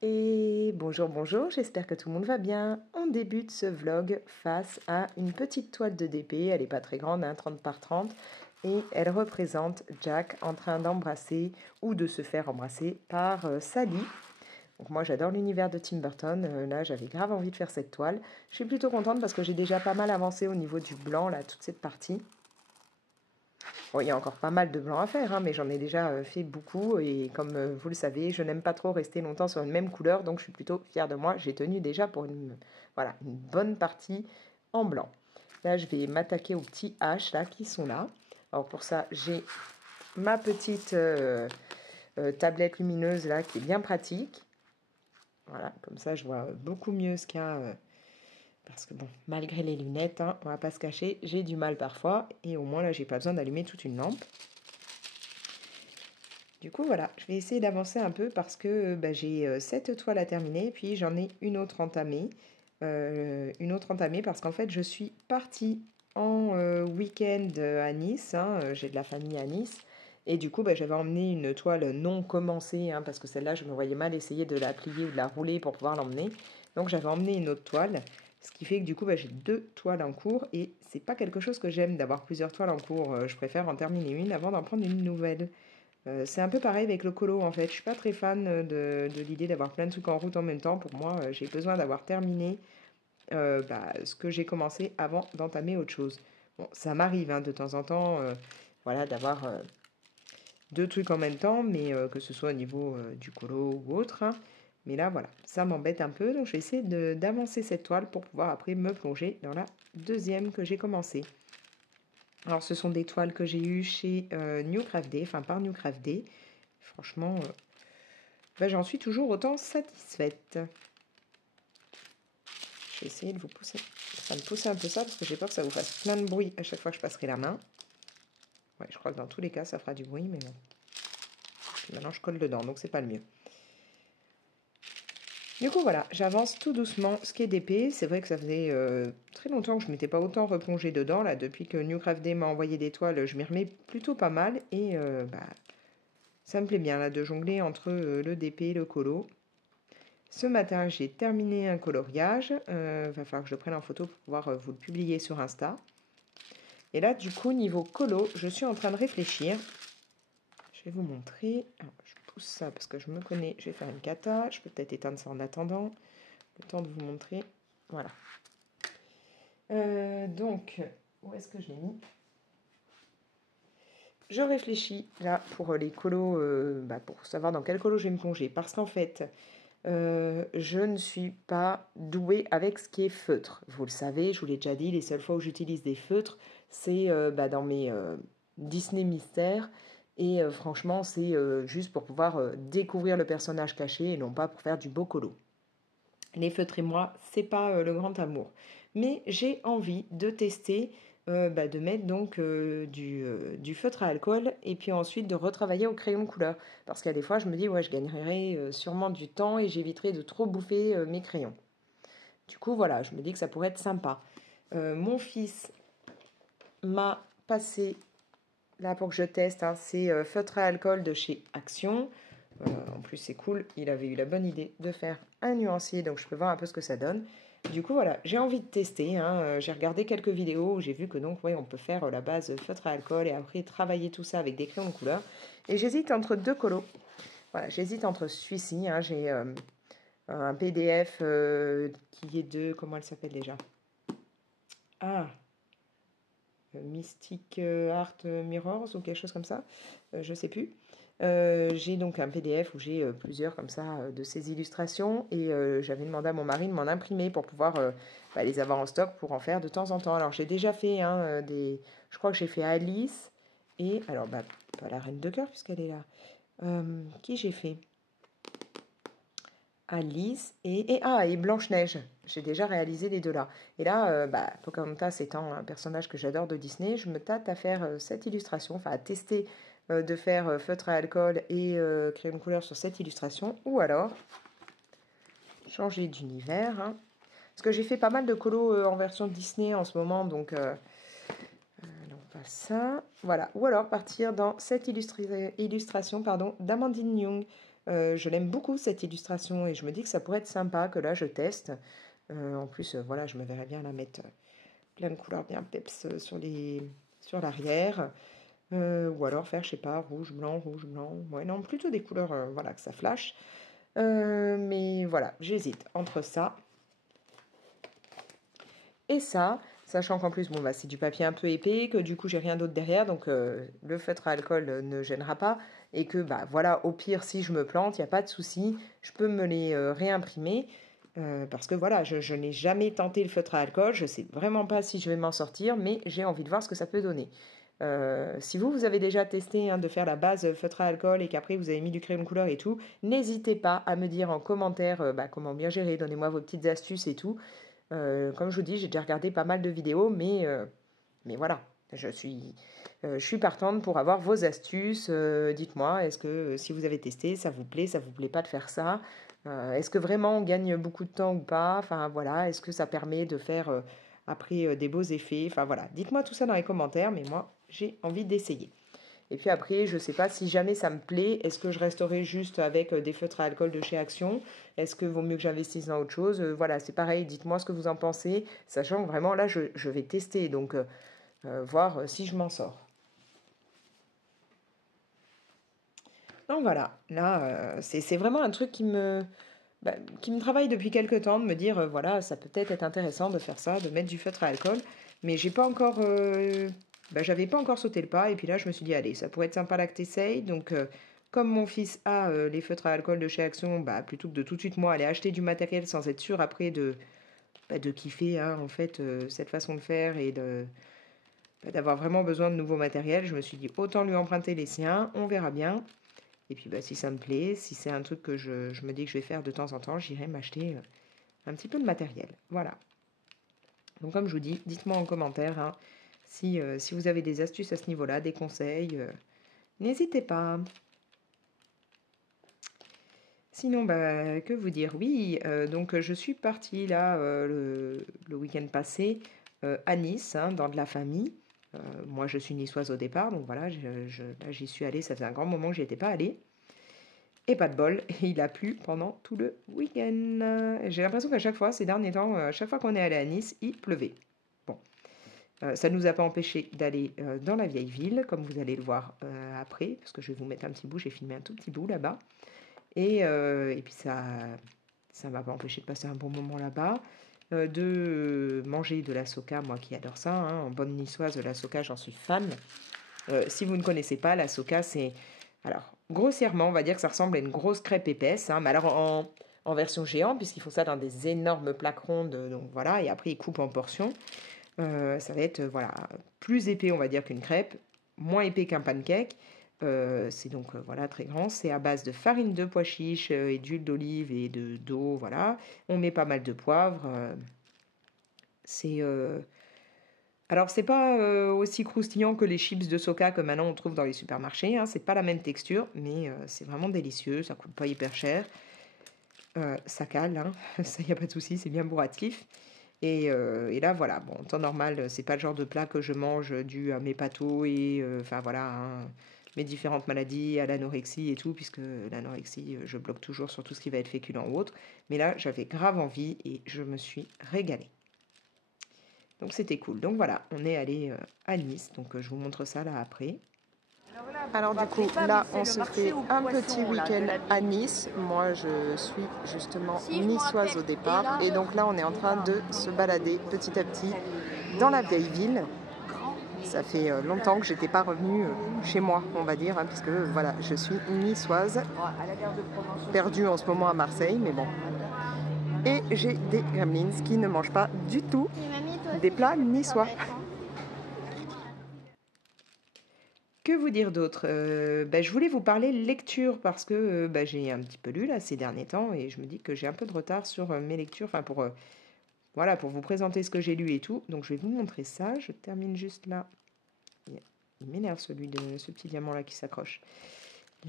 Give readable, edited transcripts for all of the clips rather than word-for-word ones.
Et bonjour, bonjour, j'espère que tout le monde va bien. On débute ce vlog face à une petite toile de DP, elle n'est pas très grande, 30 par 30, et elle représente Jack en train d'embrasser ou de se faire embrasser par Sally. Donc moi j'adore l'univers de Tim Burton, là j'avais grave envie de faire cette toile. Je suis plutôt contente parce que j'ai déjà pas mal avancé au niveau du blanc, là, toute cette partie. Bon, il y a encore pas mal de blanc à faire, hein, mais j'en ai déjà fait beaucoup et comme vous le savez, je n'aime pas trop rester longtemps sur une même couleur, donc je suis plutôt fière de moi. J'ai tenu déjà pour voilà, une bonne partie en blanc. Là, je vais m'attaquer aux petits H là, qui sont là. Alors pour ça, j'ai ma petite tablette lumineuse là qui est bien pratique. Voilà, comme ça je vois beaucoup mieux ce qu'il y a. Parce que bon, malgré les lunettes, hein, on va pas se cacher, j'ai du mal parfois. Et au moins là, j'ai pas besoin d'allumer toute une lampe. Du coup, voilà, je vais essayer d'avancer un peu parce que j'ai 7 toiles à terminer, puis j'en ai une autre entamée. Parce qu'en fait, je suis partie en week-end à Nice, hein, j'ai de la famille à Nice. Et du coup, j'avais emmené une toile non commencée, hein, parce que celle-là, je me voyais mal essayer de la plier ou de la rouler pour pouvoir l'emmener. Donc j'avais emmené une autre toile, ce qui fait que du coup, j'ai 2 toiles en cours. Et c'est pas quelque chose que j'aime d'avoir plusieurs toiles en cours. Je préfère en terminer une avant d'en prendre une nouvelle. C'est un peu pareil avec le colo en fait. Je suis pas très fan de l'idée d'avoir plein de trucs en route en même temps. Pour moi, j'ai besoin d'avoir terminé ce que j'ai commencé avant d'entamer autre chose. Bon, ça m'arrive hein, de temps en temps voilà, d'avoir 2 trucs en même temps, mais que ce soit au niveau du colo ou autre, hein. Mais là, voilà, ça m'embête un peu. Donc, je vais essayer d'avancer cette toile pour pouvoir après me plonger dans la deuxième que j'ai commencée. Alors, ce sont des toiles que j'ai eues chez New Craft Day, enfin par New Craft Day. Franchement, j'en suis toujours autant satisfaite. Je vais essayer de vous pousser. Ça me pousse un peu ça parce que j'ai peur que ça vous fasse plein de bruit à chaque fois que je passerai la main. Ouais, je crois que dans tous les cas, ça fera du bruit, mais bon. Puis maintenant, je colle dedans, donc c'est pas le mieux. Du coup, voilà, j'avance tout doucement ce qui est d'épée. C'est vrai que ça faisait très longtemps que je ne m'étais pas autant replongée dedans. Là, depuis que New Craft Day m'a envoyé des toiles, je m'y remets plutôt pas mal. Et ça me plaît bien là, de jongler entre le DP et le colo. Ce matin, j'ai terminé un coloriage. Va falloir que je le prenne en photo pour pouvoir vous le publier sur Insta. Et là, du coup, niveau colo, je suis en train de réfléchir. Je vais vous montrer. Alors, je pousse ça parce que je me connais. Je vais faire une cata. Je peux peut-être éteindre ça en attendant. Le temps de vous montrer. Voilà. Donc, où est-ce que je l'ai mis? Je réfléchis là pour les colos, pour savoir dans quel colo je vais me plonger. Parce qu'en fait, je ne suis pas douée avec ce qui est feutre. Vous le savez, je vous l'ai déjà dit, les seules fois où j'utilise des feutres, c'est dans mes Disney Mystères. Et franchement, c'est juste pour pouvoir découvrir le personnage caché et non pas pour faire du beau colo. Les feutres et moi, c'est pas le grand amour. Mais j'ai envie de tester, de mettre donc du feutre à alcool et puis ensuite de retravailler au crayon de couleur. Parce qu'il y a des fois, je me dis, ouais, je gagnerais sûrement du temps et j'éviterai de trop bouffer mes crayons. Du coup, voilà, je me dis que ça pourrait être sympa. Mon fils m'a passé, là pour que je teste, hein, c'est feutre à alcool de chez Action. En plus, c'est cool, il avait eu la bonne idée de faire un nuancier, donc je peux voir un peu ce que ça donne. Du coup, voilà, j'ai envie de tester, hein. J'ai regardé quelques vidéos où j'ai vu que donc, ouais, on peut faire la base feutre à alcool et après travailler tout ça avec des crayons de couleur. Et j'hésite entre 2 colos. Voilà, j'hésite entre celui-ci, hein. J'ai un PDF qui est de... Comment elle s'appelle déjà? Ah, Mystic Art Mirrors ou quelque chose comme ça, je sais plus. J'ai donc un PDF où j'ai plusieurs comme ça de ces illustrations et j'avais demandé à mon mari de m'en imprimer pour pouvoir les avoir en stock pour en faire de temps en temps. Alors j'ai déjà fait je crois que j'ai fait Alice et alors pas la Reine de Cœur puisqu'elle est là. Qui j'ai fait? Alice et Blanche-Neige. J'ai déjà réalisé les 2 là. Et là, Pocahontas étant un personnage que j'adore de Disney, je me tâte à faire cette illustration, enfin à tester de faire feutre à alcool et crayon de couleur sur cette illustration, ou alors changer d'univers, hein. Parce que j'ai fait pas mal de colos en version Disney en ce moment, donc non pas ça. Voilà. Ou alors partir dans cette illustration d'Amandine Young. Je l'aime beaucoup cette illustration et je me dis que ça pourrait être sympa que là je teste. En plus, voilà, je me verrais bien la mettre plein de couleurs bien peps sur l'arrière. Ou alors faire, je sais pas, rouge, blanc, rouge, blanc. Ouais, non, plutôt des couleurs, voilà, que ça flash. Mais voilà, j'hésite entre ça et ça, sachant qu'en plus, bon, bah, c'est du papier un peu épais, que du coup, j'ai rien d'autre derrière, donc le feutre à alcool ne gênera pas, et que, bah, voilà, au pire, si je me plante, il n'y a pas de souci, je peux me les réimprimer, parce que voilà, je n'ai jamais tenté le feutre à alcool, je ne sais vraiment pas si je vais m'en sortir, mais j'ai envie de voir ce que ça peut donner. Si vous avez déjà testé de faire la base feutre à alcool et qu'après vous avez mis du crayon de couleur et tout, n'hésitez pas à me dire en commentaire comment bien gérer, donnez-moi vos petites astuces et tout. Comme je vous dis, j'ai déjà regardé pas mal de vidéos, mais voilà, je suis partante pour avoir vos astuces. Dites-moi, est-ce que si vous avez testé, ça vous plaît pas de faire ça? Est-ce que vraiment on gagne beaucoup de temps ou pas? Enfin voilà, est-ce que ça permet de faire après des beaux effets? Enfin voilà, dites-moi tout ça dans les commentaires, mais moi j'ai envie d'essayer. Et puis après, je ne sais pas si jamais ça me plaît, est-ce que je resterai juste avec des feutres à alcool de chez Action? Est-ce que vaut mieux que j'investisse dans autre chose? Voilà, c'est pareil, dites-moi ce que vous en pensez, sachant que vraiment là, je vais tester, donc voir si je m'en sors. Donc voilà, là, c'est vraiment un truc qui me travaille depuis quelques temps, de me dire, voilà, ça peut peut-être être intéressant de faire ça, de mettre du feutre à alcool, mais j'ai pas encore, j'avais pas encore sauté le pas, et puis là, je me suis dit, allez, ça pourrait être sympa là que t'essayes, donc comme mon fils a les feutres à alcool de chez Action, plutôt que de tout de suite, moi, aller acheter du matériel sans être sûr après de kiffer, en fait, cette façon de faire et d'avoir vraiment besoin de nouveaux matériels, je me suis dit, autant lui emprunter les siens, on verra bien. Et puis si ça me plaît, si c'est un truc que je me dis que je vais faire de temps en temps, j'irai m'acheter un petit peu de matériel. Voilà. Donc comme je vous dis, dites-moi en commentaire si vous avez des astuces à ce niveau-là, des conseils. N'hésitez pas. Sinon, que vous dire? Oui, donc je suis partie là le week-end passé à Nice, dans de la famille. Moi, je suis niçoise au départ, donc voilà, là j'y suis allée, ça faisait un grand moment que j'y étais pas allée. Et pas de bol, il a plu pendant tout le week-end. J'ai l'impression qu'à chaque fois, ces derniers temps, à chaque fois qu'on est allé à Nice, il pleuvait. Bon, ça ne nous a pas empêché d'aller dans la vieille ville, comme vous allez le voir après, parce que je vais vous mettre un petit bout, j'ai filmé un tout petit bout là-bas. Et puis ça ne m'a pas empêché de passer un bon moment là-bas, de manger de la soca, moi qui adore ça, en bonne niçoise, de la soca, j'en suis fan. Si vous ne connaissez pas, la soca, c'est... Alors, grossièrement, on va dire que ça ressemble à une grosse crêpe épaisse, mais alors en version géante, puisqu'ils font ça dans des énormes plaques rondes, donc voilà, et après ils coupent en portions. Ça va être, voilà, plus épais, on va dire, qu'une crêpe, moins épais qu'un pancake. C'est donc, voilà, très grand. C'est à base de farine de pois chiches et d'huile d'olive et d'eau, voilà. On met pas mal de poivre. C'est... Alors, c'est pas aussi croustillant que les chips de Soca que maintenant on trouve dans les supermarchés. C'est pas la même texture, mais c'est vraiment délicieux. Ça coûte pas hyper cher. Ça cale, ça y a pas de souci, c'est bien bourratif. Et là, voilà, bon, en temps normal, c'est pas le genre de plat que je mange dû à mes pâteaux et enfin voilà, mes différentes maladies, à l'anorexie et tout, puisque l'anorexie, je bloque toujours sur tout ce qui va être féculent ou autre. Mais là, j'avais grave envie et je me suis régalée. Donc c'était cool. Donc voilà, on est allé à Nice. Donc je vous montre ça là après. Alors du coup, là, on se fait un petit week-end à Nice. Moi, je suis justement niçoise au départ. Et donc là, on est en train de se balader petit à petit dans la vieille ville. Ça fait longtemps que j'étais pas revenue chez moi, on va dire, puisque voilà, je suis niçoise, perdue en ce moment à Marseille, mais bon. Et j'ai des gremlins qui ne mangent pas du tout des plats niçois. Que vous dire d'autre? Je voulais vous parler lecture parce que j'ai un petit peu lu là ces derniers temps et je me dis que j'ai un peu de retard sur mes lectures, enfin voilà, pour vous présenter ce que j'ai lu et tout. Donc je vais vous montrer ça. Je termine juste là. Il m'énerve ce petit diamant là qui s'accroche.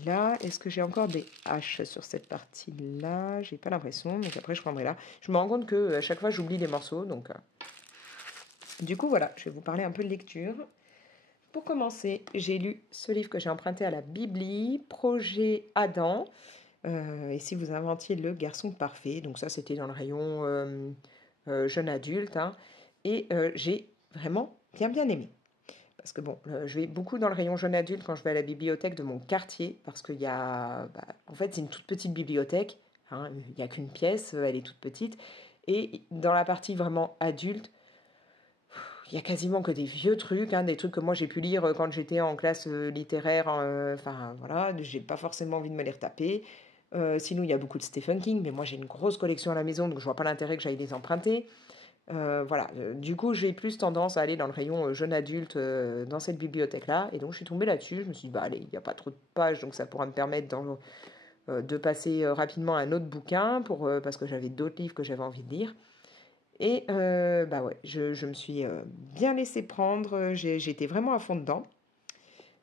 Là, est-ce que j'ai encore des haches sur cette partie-là? J'ai pas l'impression, donc après je prendrai là. Je me rends compte que à chaque fois j'oublie des morceaux, donc du coup voilà, je vais vous parler un peu de lecture. Pour commencer, j'ai lu ce livre que j'ai emprunté à la Bibli, Projet Adam. Et si vous inventiez le garçon parfait, donc ça c'était dans le rayon jeune adulte, hein, et j'ai vraiment bien aimé. Parce que bon, je vais beaucoup dans le rayon jeune adulte quand je vais à la bibliothèque de mon quartier, parce qu'il y a, bah, en fait c'est une toute petite bibliothèque, hein, il n'y a qu'une pièce, elle est toute petite, et dans la partie vraiment adulte, il y a quasiment que des vieux trucs, hein, des trucs que moi j'ai pu lire quand j'étais en classe littéraire. Enfin voilà, j'ai pas forcément envie de me les retaper. Sinon, il y a beaucoup de Stephen King, mais moi j'ai une grosse collection à la maison, donc je vois pas l'intérêt que j'aille les emprunter. Voilà, du coup j'ai plus tendance à aller dans le rayon jeune adulte dans cette bibliothèque-là, et donc je suis tombée là-dessus. Je me suis dit, bah allez, il n'y a pas trop de pages, donc ça pourra me permettre de passer rapidement à un autre bouquin, parce que j'avais d'autres livres que j'avais envie de lire. Et bah ouais, je me suis bien laissé prendre, j'ai été vraiment à fond dedans.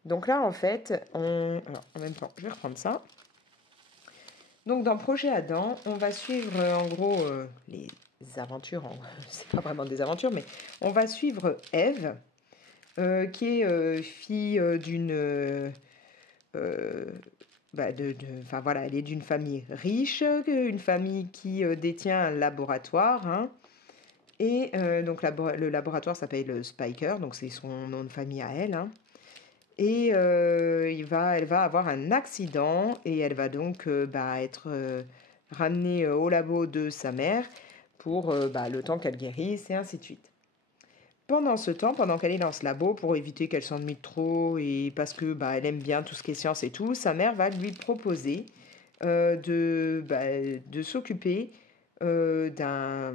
Donc là, en fait, alors, en même temps, je vais reprendre ça. Donc dans Projet Adam, on va suivre en gros les aventures, c'est pas vraiment des aventures, mais on va suivre Ève, qui est fille d'une... enfin voilà, elle est d'une famille riche, une famille qui détient un laboratoire, hein. Et donc le laboratoire s'appelle Spiker, donc c'est son nom de famille à elle, hein. Et elle va avoir un accident et elle va donc bah, être ramenée au labo de sa mère pour bah, le temps qu'elle guérisse et ainsi de suite. Pendant ce temps, pendant qu'elle est dans ce labo, pour éviter qu'elle s'ennuie trop et parce que bah, elle aime bien tout ce qui est science et tout, sa mère va lui proposer bah, de s'occuper d'un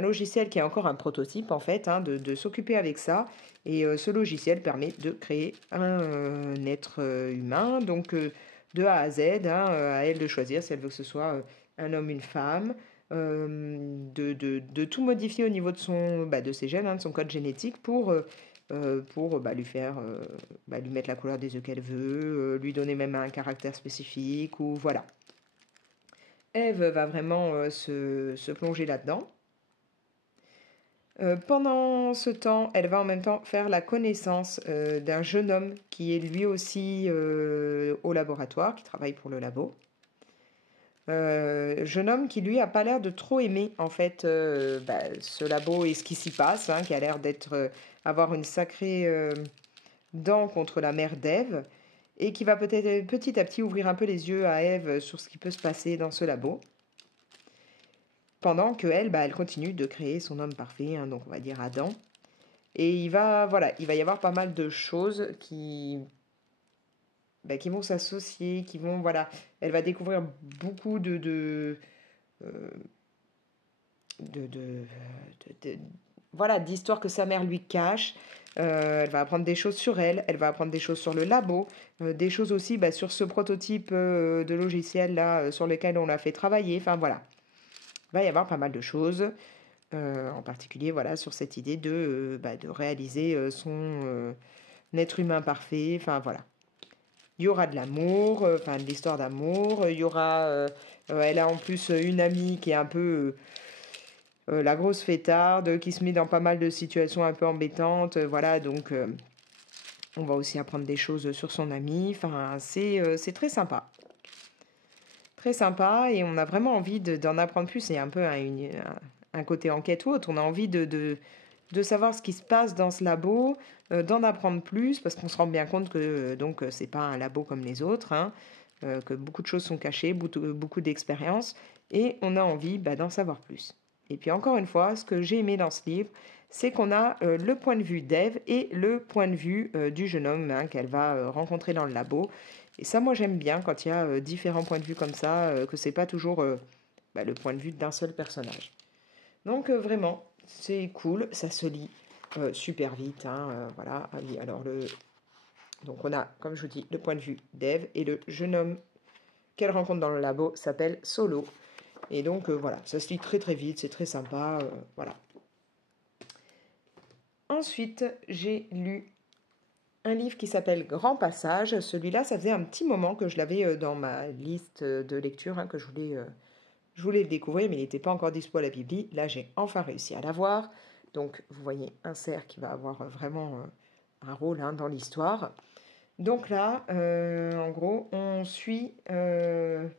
logiciel qui est encore un prototype en fait, hein, de s'occuper avec ça. Et ce logiciel permet de créer un être humain, donc de A à Z, hein, à elle de choisir si elle veut que ce soit un homme, une femme, de tout modifier au niveau de, bah, de ses gènes, hein, de son code génétique pour bah, lui faire, bah, lui mettre la couleur des yeux qu'elle veut, lui donner même un caractère spécifique, ou voilà. Eve va vraiment se plonger là-dedans. Pendant ce temps, elle va en même temps faire la connaissance d'un jeune homme qui est lui aussi au laboratoire, qui travaille pour le labo. Jeune homme qui lui a pas l'air de trop aimer en fait bah, ce labo et ce qui s'y passe, hein, qui a l'air d'être avoir une sacrée dent contre la mère d'Ève et qui va peut-être petit à petit ouvrir un peu les yeux à Ève sur ce qui peut se passer dans ce labo. Pendant que elle, bah, elle continue de créer son homme parfait, hein, donc on va dire Adam. Et voilà, il va y avoir pas mal de choses bah, qui vont s'associer, qui vont, voilà, elle va découvrir beaucoup euh, de, de- de- voilà, d'histoires que sa mère lui cache. Elle va apprendre des choses sur elle, elle va apprendre des choses sur le labo, des choses aussi bah, sur ce prototype de logiciel là sur lequel on l'a fait travailler. Enfin voilà, il va y avoir pas mal de choses. En particulier voilà, sur cette idée bah, de réaliser son être humain parfait. Enfin voilà. Il y aura de l'amour, enfin de l'histoire d'amour. Il y aura, elle a en plus une amie qui est un peu la grosse fêtarde, qui se met dans pas mal de situations un peu embêtantes. Voilà, donc on va aussi apprendre des choses sur son amie. Enfin, c'est très sympa. Très sympa et on a vraiment envie d'en apprendre plus. C'est un peu un côté enquête ou autre. On a envie de savoir ce qui se passe dans ce labo, d'en apprendre plus parce qu'on se rend bien compte que donc c'est pas un labo comme les autres, hein, que beaucoup de choses sont cachées, beaucoup d'expériences et on a envie bah, d'en savoir plus. Et puis encore une fois, ce que j'ai aimé dans ce livre, c'est qu'on a le point de vue d'Ève et le point de vue du jeune homme, hein, qu'elle va rencontrer dans le labo. Et ça, moi, j'aime bien quand il y a différents points de vue comme ça, que c'est pas toujours bah, le point de vue d'un seul personnage. Donc vraiment, c'est cool, ça se lit super vite, hein, voilà. Ah oui, alors donc on a, comme je vous dis, le point de vue d'Ève et le jeune homme qu'elle rencontre dans le labo s'appelle Solo. Et donc voilà, ça se lit très vite, c'est très sympa, voilà. Ensuite, j'ai lu un livre qui s'appelle Grand Passage. Celui-là, ça faisait un petit moment que je l'avais dans ma liste de lecture, hein, que je voulais le découvrir, mais il n'était pas encore dispo à la Bibli. Là, j'ai enfin réussi à l'avoir. Donc, vous voyez un cerf qui va avoir vraiment un rôle, hein, dans l'histoire. Donc là, en gros, on suit enfin,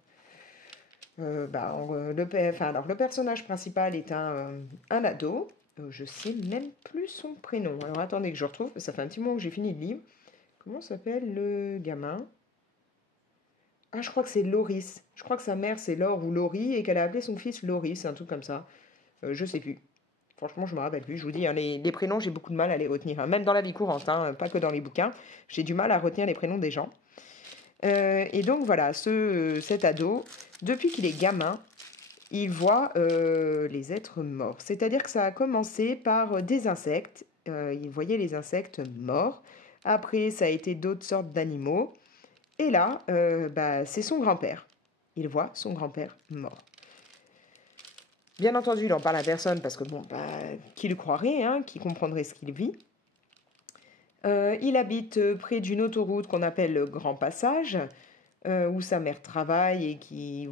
alors, le personnage principal est un ado. Je sais même plus son prénom. Alors attendez que je retrouve, ça fait un petit moment que j'ai fini le livre. Comment s'appelle le gamin? Ah, je crois que c'est Loris. Je crois que sa mère c'est Laure ou Laurie et qu'elle a appelé son fils Loris, un truc comme ça. Je sais plus. Franchement, je me rappelle plus. Je vous dis, hein, les prénoms, j'ai beaucoup de mal à les retenir, hein. Même dans la vie courante, hein, pas que dans les bouquins. J'ai du mal à retenir les prénoms des gens. Et donc voilà, cet ado, depuis qu'il est gamin, il voit les êtres morts. C'est-à-dire que ça a commencé par des insectes. Il voyait les insectes morts. Après, ça a été d'autres sortes d'animaux. Et là, c'est son grand-père. Il voit son grand-père mort. Bien entendu, il n'en parle à personne parce que, qui le croirait, hein, qui comprendrait ce qu'il vit. Il habite près d'une autoroute qu'on appelle le Grand Passage, où sa mère travaille et qui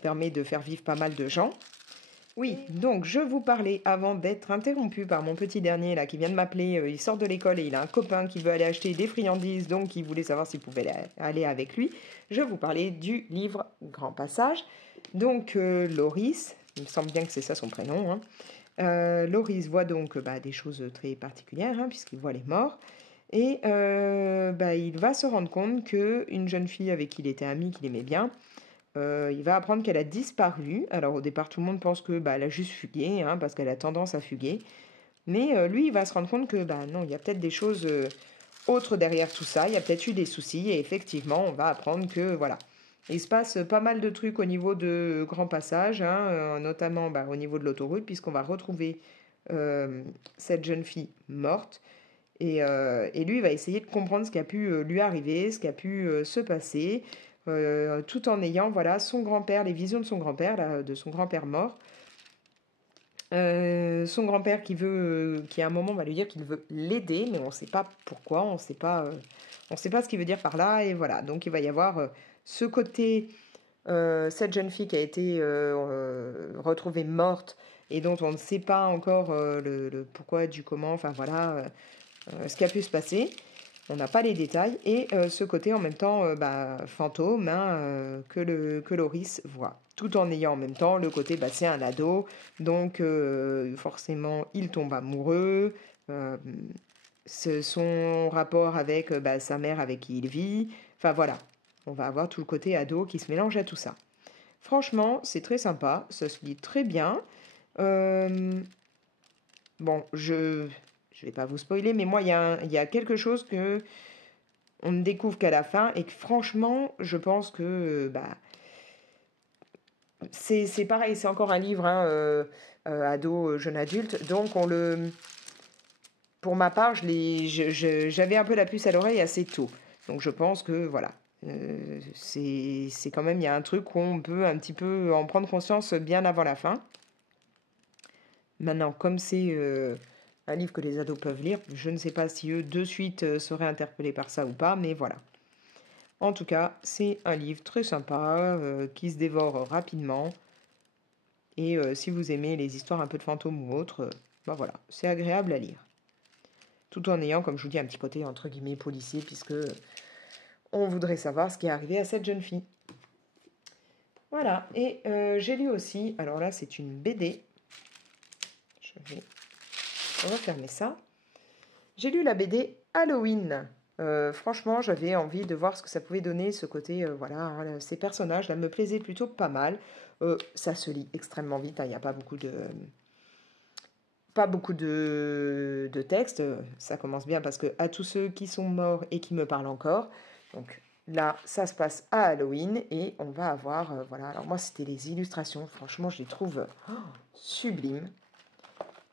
permet de faire vivre pas mal de gens. Oui, donc je vous parlais avant d'être interrompu par mon petit dernier là qui vient de m'appeler. Il sort de l'école et il a un copain qui veut aller acheter des friandises, donc il voulait savoir s'il pouvait aller avec lui. Je vous parlais du livre Grand Passage. Donc Loris, il me semble bien que c'est ça son prénom, hein. Loris voit donc des choses très particulières, hein, puisqu'il voit les morts. Et il va se rendre compte qu'une jeune fille avec qui il était ami, qu'il aimait bien, il va apprendre qu'elle a disparu. Alors au départ, tout le monde pense que elle a juste fugué, hein, parce qu'elle a tendance à fuguer. Mais lui, il va se rendre compte que non, il y a peut-être des choses autres derrière tout ça. Il y a peut-être eu des soucis. Et effectivement, on va apprendre que voilà. Il se passe pas mal de trucs au niveau de Grand Passage, hein, notamment au niveau de l'autoroute, puisqu'on va retrouver cette jeune fille morte. Et lui, il va essayer de comprendre ce qui a pu lui arriver, ce qui a pu se passer, tout en ayant son grand-père, les visions de son grand-père, de son grand-père mort. Son grand-père qui à un moment va lui dire qu'il veut l'aider, mais on ne sait pas pourquoi, on ne sait pas ce qu'il veut dire par là, et voilà. Donc il va y avoir ce côté, cette jeune fille qui a été retrouvée morte et dont on ne sait pas encore le pourquoi, du comment, enfin voilà, ce qui a pu se passer. On n'a pas les détails. Et ce côté en même temps fantôme, hein, que Loris voit. Tout en ayant en même temps le côté, c'est un ado, donc forcément il tombe amoureux. Son rapport avec sa mère avec qui il vit. Enfin voilà, on va avoir tout le côté ado qui se mélange à tout ça. Franchement, c'est très sympa, ça se lit très bien. Bon, je vais pas vous spoiler, mais moi, il y a quelque chose que on ne découvre qu'à la fin et que franchement, je pense que c'est pareil, c'est encore un livre, hein, ado, jeune adulte, donc pour ma part, j'avais un peu la puce à l'oreille assez tôt. Donc je pense que voilà, c'est quand même, il y a un truc où on peut un petit peu en prendre conscience bien avant la fin. Maintenant, comme c'est un livre que les ados peuvent lire, je ne sais pas si eux, de suite, seraient interpellés par ça ou pas, mais voilà. En tout cas, c'est un livre très sympa, qui se dévore rapidement. Et si vous aimez les histoires un peu de fantômes ou autres, voilà, c'est agréable à lire. Tout en ayant, comme je vous dis, un petit côté entre guillemets policier, puisque on voudrait savoir ce qui est arrivé à cette jeune fille. Voilà, et j'ai lu aussi, alors là c'est une BD, je vais refermer ça. J'ai lu la BD Halloween. Franchement, j'avais envie de voir ce que ça pouvait donner, ce côté, ces personnages-là me plaisaient plutôt pas mal. Ça se lit extrêmement vite, hein, il n'y a pas beaucoup de texte. Ça commence bien parce que à tous ceux qui sont morts et qui me parlent encore. Donc là, ça se passe à Halloween et on va avoir, voilà. Alors moi, c'était les illustrations. Franchement, je les trouve sublimes.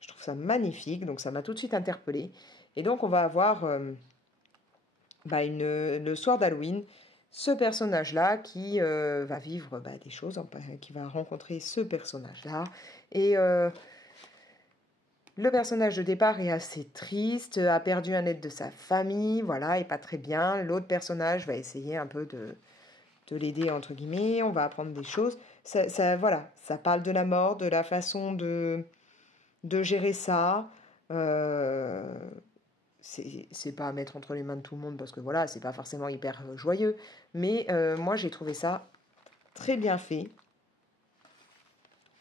Je trouve ça magnifique, donc ça m'a tout de suite interpellée. Et donc on va avoir le soir d'Halloween, ce personnage-là qui va vivre des choses, qui va rencontrer ce personnage-là. Et le personnage de départ est assez triste, a perdu un être de sa famille, voilà, et pas très bien. L'autre personnage va essayer un peu de l'aider, entre guillemets. On va apprendre des choses. Voilà, ça parle de la mort, de la façon de gérer ça. c'est pas à mettre entre les mains de tout le monde parce que voilà, c'est pas forcément hyper joyeux. Mais moi, j'ai trouvé ça très bien fait.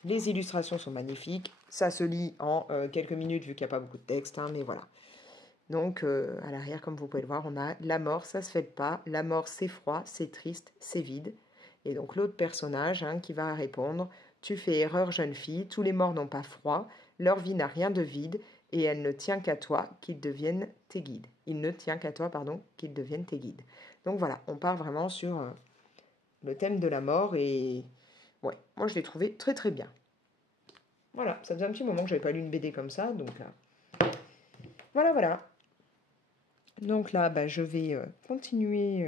Les illustrations sont magnifiques. Ça se lit en quelques minutes vu qu'il n'y a pas beaucoup de texte, hein, mais voilà. Donc, à l'arrière, comme vous pouvez le voir, on a la mort, ça se fait pas. La mort, c'est froid, c'est triste, c'est vide. Et donc, l'autre personnage hein, qui va répondre: Tu fais erreur, jeune fille, tous les morts n'ont pas froid, leur vie n'a rien de vide, et elle ne tient qu'à toi qu'ils deviennent tes guides. Il ne tient qu'à toi, pardon, qu'ils deviennent tes guides. Donc voilà, on part vraiment sur le thème de la mort, et ouais, moi je l'ai trouvé très très bien. Voilà, ça faisait un petit moment que j'avais pas lu une BD comme ça, donc voilà, voilà. Donc là, bah, je vais continuer,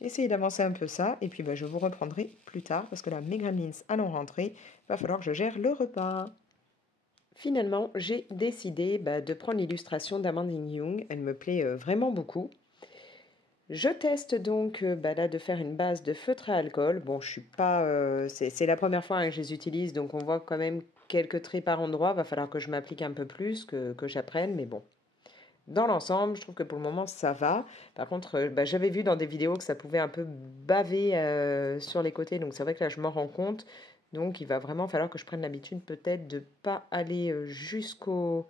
essayer d'avancer un peu ça, et puis bah, je vous reprendrai plus tard, parce que là, mes gremlins allons rentrer, va falloir que je gère le repas. Finalement, j'ai décidé bah, de prendre l'illustration d'Amandine Young, elle me plaît vraiment beaucoup. Je teste donc bah, là de faire une base de feutre à alcool. Bon, je suis pas, c'est la première fois hein, que je les utilise, donc on voit quand même quelques traits par endroit. Va falloir que je m'applique un peu plus, que j'apprenne, mais bon. Dans l'ensemble, je trouve que pour le moment, ça va. Par contre, bah, j'avais vu dans des vidéos que ça pouvait un peu baver sur les côtés. Donc, c'est vrai que là, je m'en rends compte. Donc, il va vraiment falloir que je prenne l'habitude peut-être de ne pas aller jusqu'au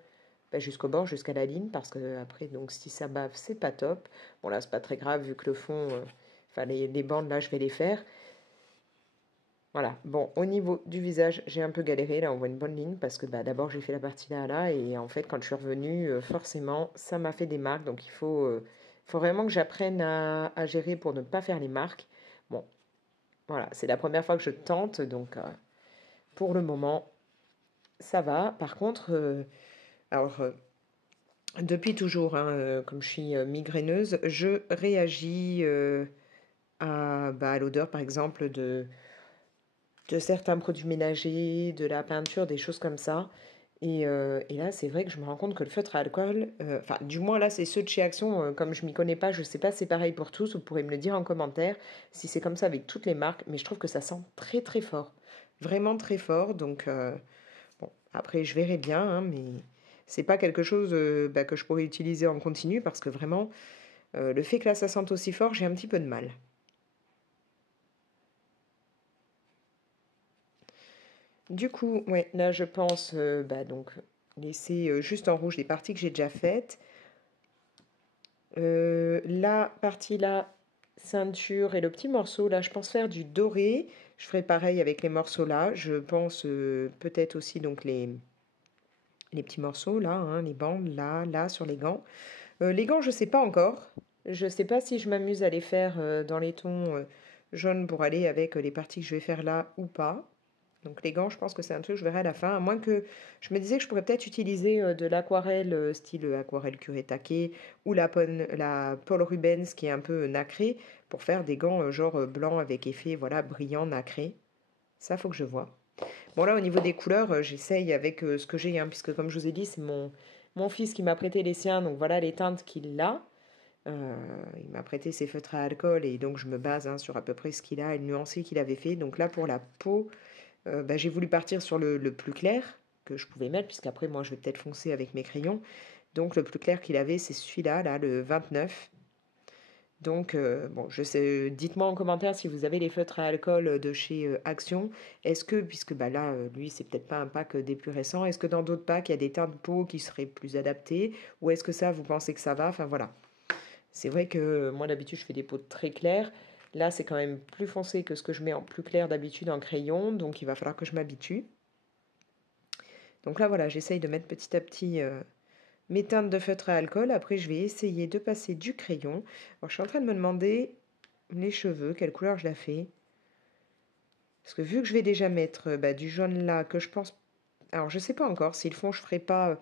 bord, jusqu'à la ligne. Parce que après, donc, si ça bave, c'est pas top. Bon, là, c'est pas très grave vu que le fond, enfin, les bandes, là, je vais les faire. Voilà, bon, au niveau du visage, j'ai un peu galéré, là on voit une bonne ligne parce que bah, d'abord j'ai fait la partie là et en fait quand je suis revenue, forcément ça m'a fait des marques donc faut vraiment que j'apprenne à gérer pour ne pas faire les marques. Bon, voilà, c'est la première fois que je tente donc pour le moment ça va. Par contre, alors depuis toujours, hein, comme je suis migraineuse, je réagis bah, à l'odeur par exemple de certains produits ménagers, de la peinture, des choses comme ça. Et là, c'est vrai que je me rends compte que le feutre à alcool, enfin, du moins là, c'est ceux de chez Action, comme je m'y connais pas, je sais pas si c'est pareil pour tous, vous pourrez me le dire en commentaire si c'est comme ça avec toutes les marques, mais je trouve que ça sent très très fort, vraiment très fort. Donc, bon, après, je verrai bien, hein, mais c'est pas quelque chose bah, que je pourrais utiliser en continu parce que vraiment, le fait que là, ça sente aussi fort, j'ai un petit peu de mal. Du coup, ouais, là je pense bah, donc laisser juste en rouge les parties que j'ai déjà faites. La partie là, ceinture et le petit morceau là, je pense faire du doré. Je ferai pareil avec les morceaux là. Je pense peut-être aussi donc les petits morceaux là, hein, les bandes là, là sur les gants. Les gants, je sais pas encore. Je sais pas si je m'amuse à les faire dans les tons jaunes pour aller avec les parties que je vais faire là ou pas. Donc les gants, je pense que c'est un truc que je verrai à la fin, à moins que je me disais que je pourrais peut-être utiliser de l'aquarelle style aquarelle curé taqué ou la Paul Rubens qui est un peu nacré pour faire des gants genre blanc avec effet voilà brillant nacré. Ça, faut que je vois. Bon là, au niveau des couleurs, j'essaye avec ce que j'ai, hein, puisque comme je vous ai dit, c'est mon fils qui m'a prêté les siens, donc voilà les teintes qu'il a. Euh, il m'a prêté ses feutres à alcool et donc je me base hein, sur à peu près ce qu'il a et le nuancé qu'il avait fait. Donc là, pour la peau, bah, j'ai voulu partir sur le plus clair que je pouvais mettre, puisqu'après, moi, je vais peut-être foncer avec mes crayons. Donc, le plus clair qu'il avait, c'est celui-là, là, le 29. Donc, bon, je sais, dites-moi en commentaire si vous avez les feutres à alcool de chez Action. Est-ce que, puisque bah, là, lui, c'est peut-être pas un pack des plus récents, est-ce que dans d'autres packs, il y a des teintes de peau qui seraient plus adaptées? Ou est-ce que ça, vous pensez que ça va? Enfin, voilà. C'est vrai que moi, d'habitude, je fais des peaux très claires. Là, c'est quand même plus foncé que ce que je mets en plus clair d'habitude en crayon, donc il va falloir que je m'habitue. Donc là, voilà, j'essaye de mettre petit à petit mes teintes de feutre à alcool. Après, je vais essayer de passer du crayon. Alors, je suis en train de me demander les cheveux, quelle couleur je la fais. Parce que vu que je vais déjà mettre bah, du jaune là, que je pense... Alors, je sais pas encore. S'ils font, je ferai pas...